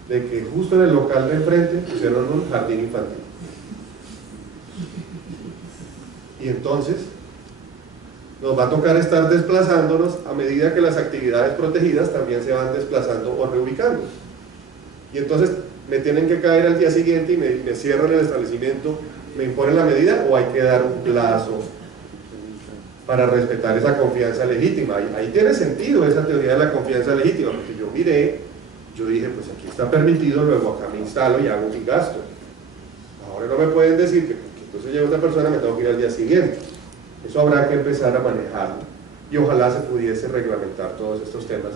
de que justo en el local de enfrente pusieron un jardín infantil. Y entonces nos va a tocar estar desplazándonos a medida que las actividades protegidas también se van desplazando o reubicando. Y entonces me tienen que caer al día siguiente y me cierran el establecimiento, me imponen la medida, o hay que dar un plazo para respetar esa confianza legítima. Ahí tiene sentido esa teoría de la confianza legítima, porque yo miré, yo dije, pues aquí está permitido, luego acá me instalo y hago mi gasto. Ahora no me pueden decir que porque entonces llega otra persona, me tengo que ir al día siguiente. Eso habrá que empezar a manejarlo y ojalá se pudiese reglamentar todos estos temas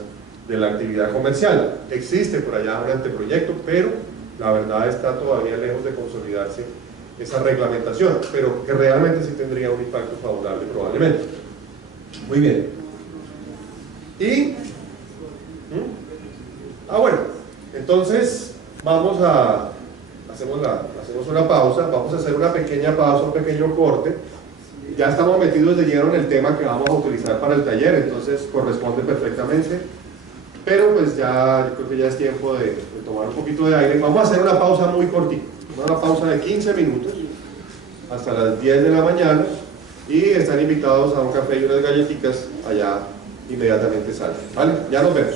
de la actividad comercial. Existe por allá un anteproyecto, pero la verdad está todavía lejos de consolidarse esa reglamentación, pero que realmente sí tendría un impacto favorable probablemente. Muy bien. Y bueno, entonces vamos a hacemos una pausa, vamos a hacer una pequeña pausa, un pequeño corte. Ya estamos metidos de lleno en el tema que vamos a utilizar para el taller, entonces corresponde perfectamente. Pero pues ya, yo creo que ya es tiempo de tomar un poquito de aire. Vamos a hacer una pausa muy cortita, una pausa de 15 minutos, hasta las 10 de la mañana, y están invitados a un café y unas galletitas allá inmediatamente salen, ¿vale? Ya nos vemos.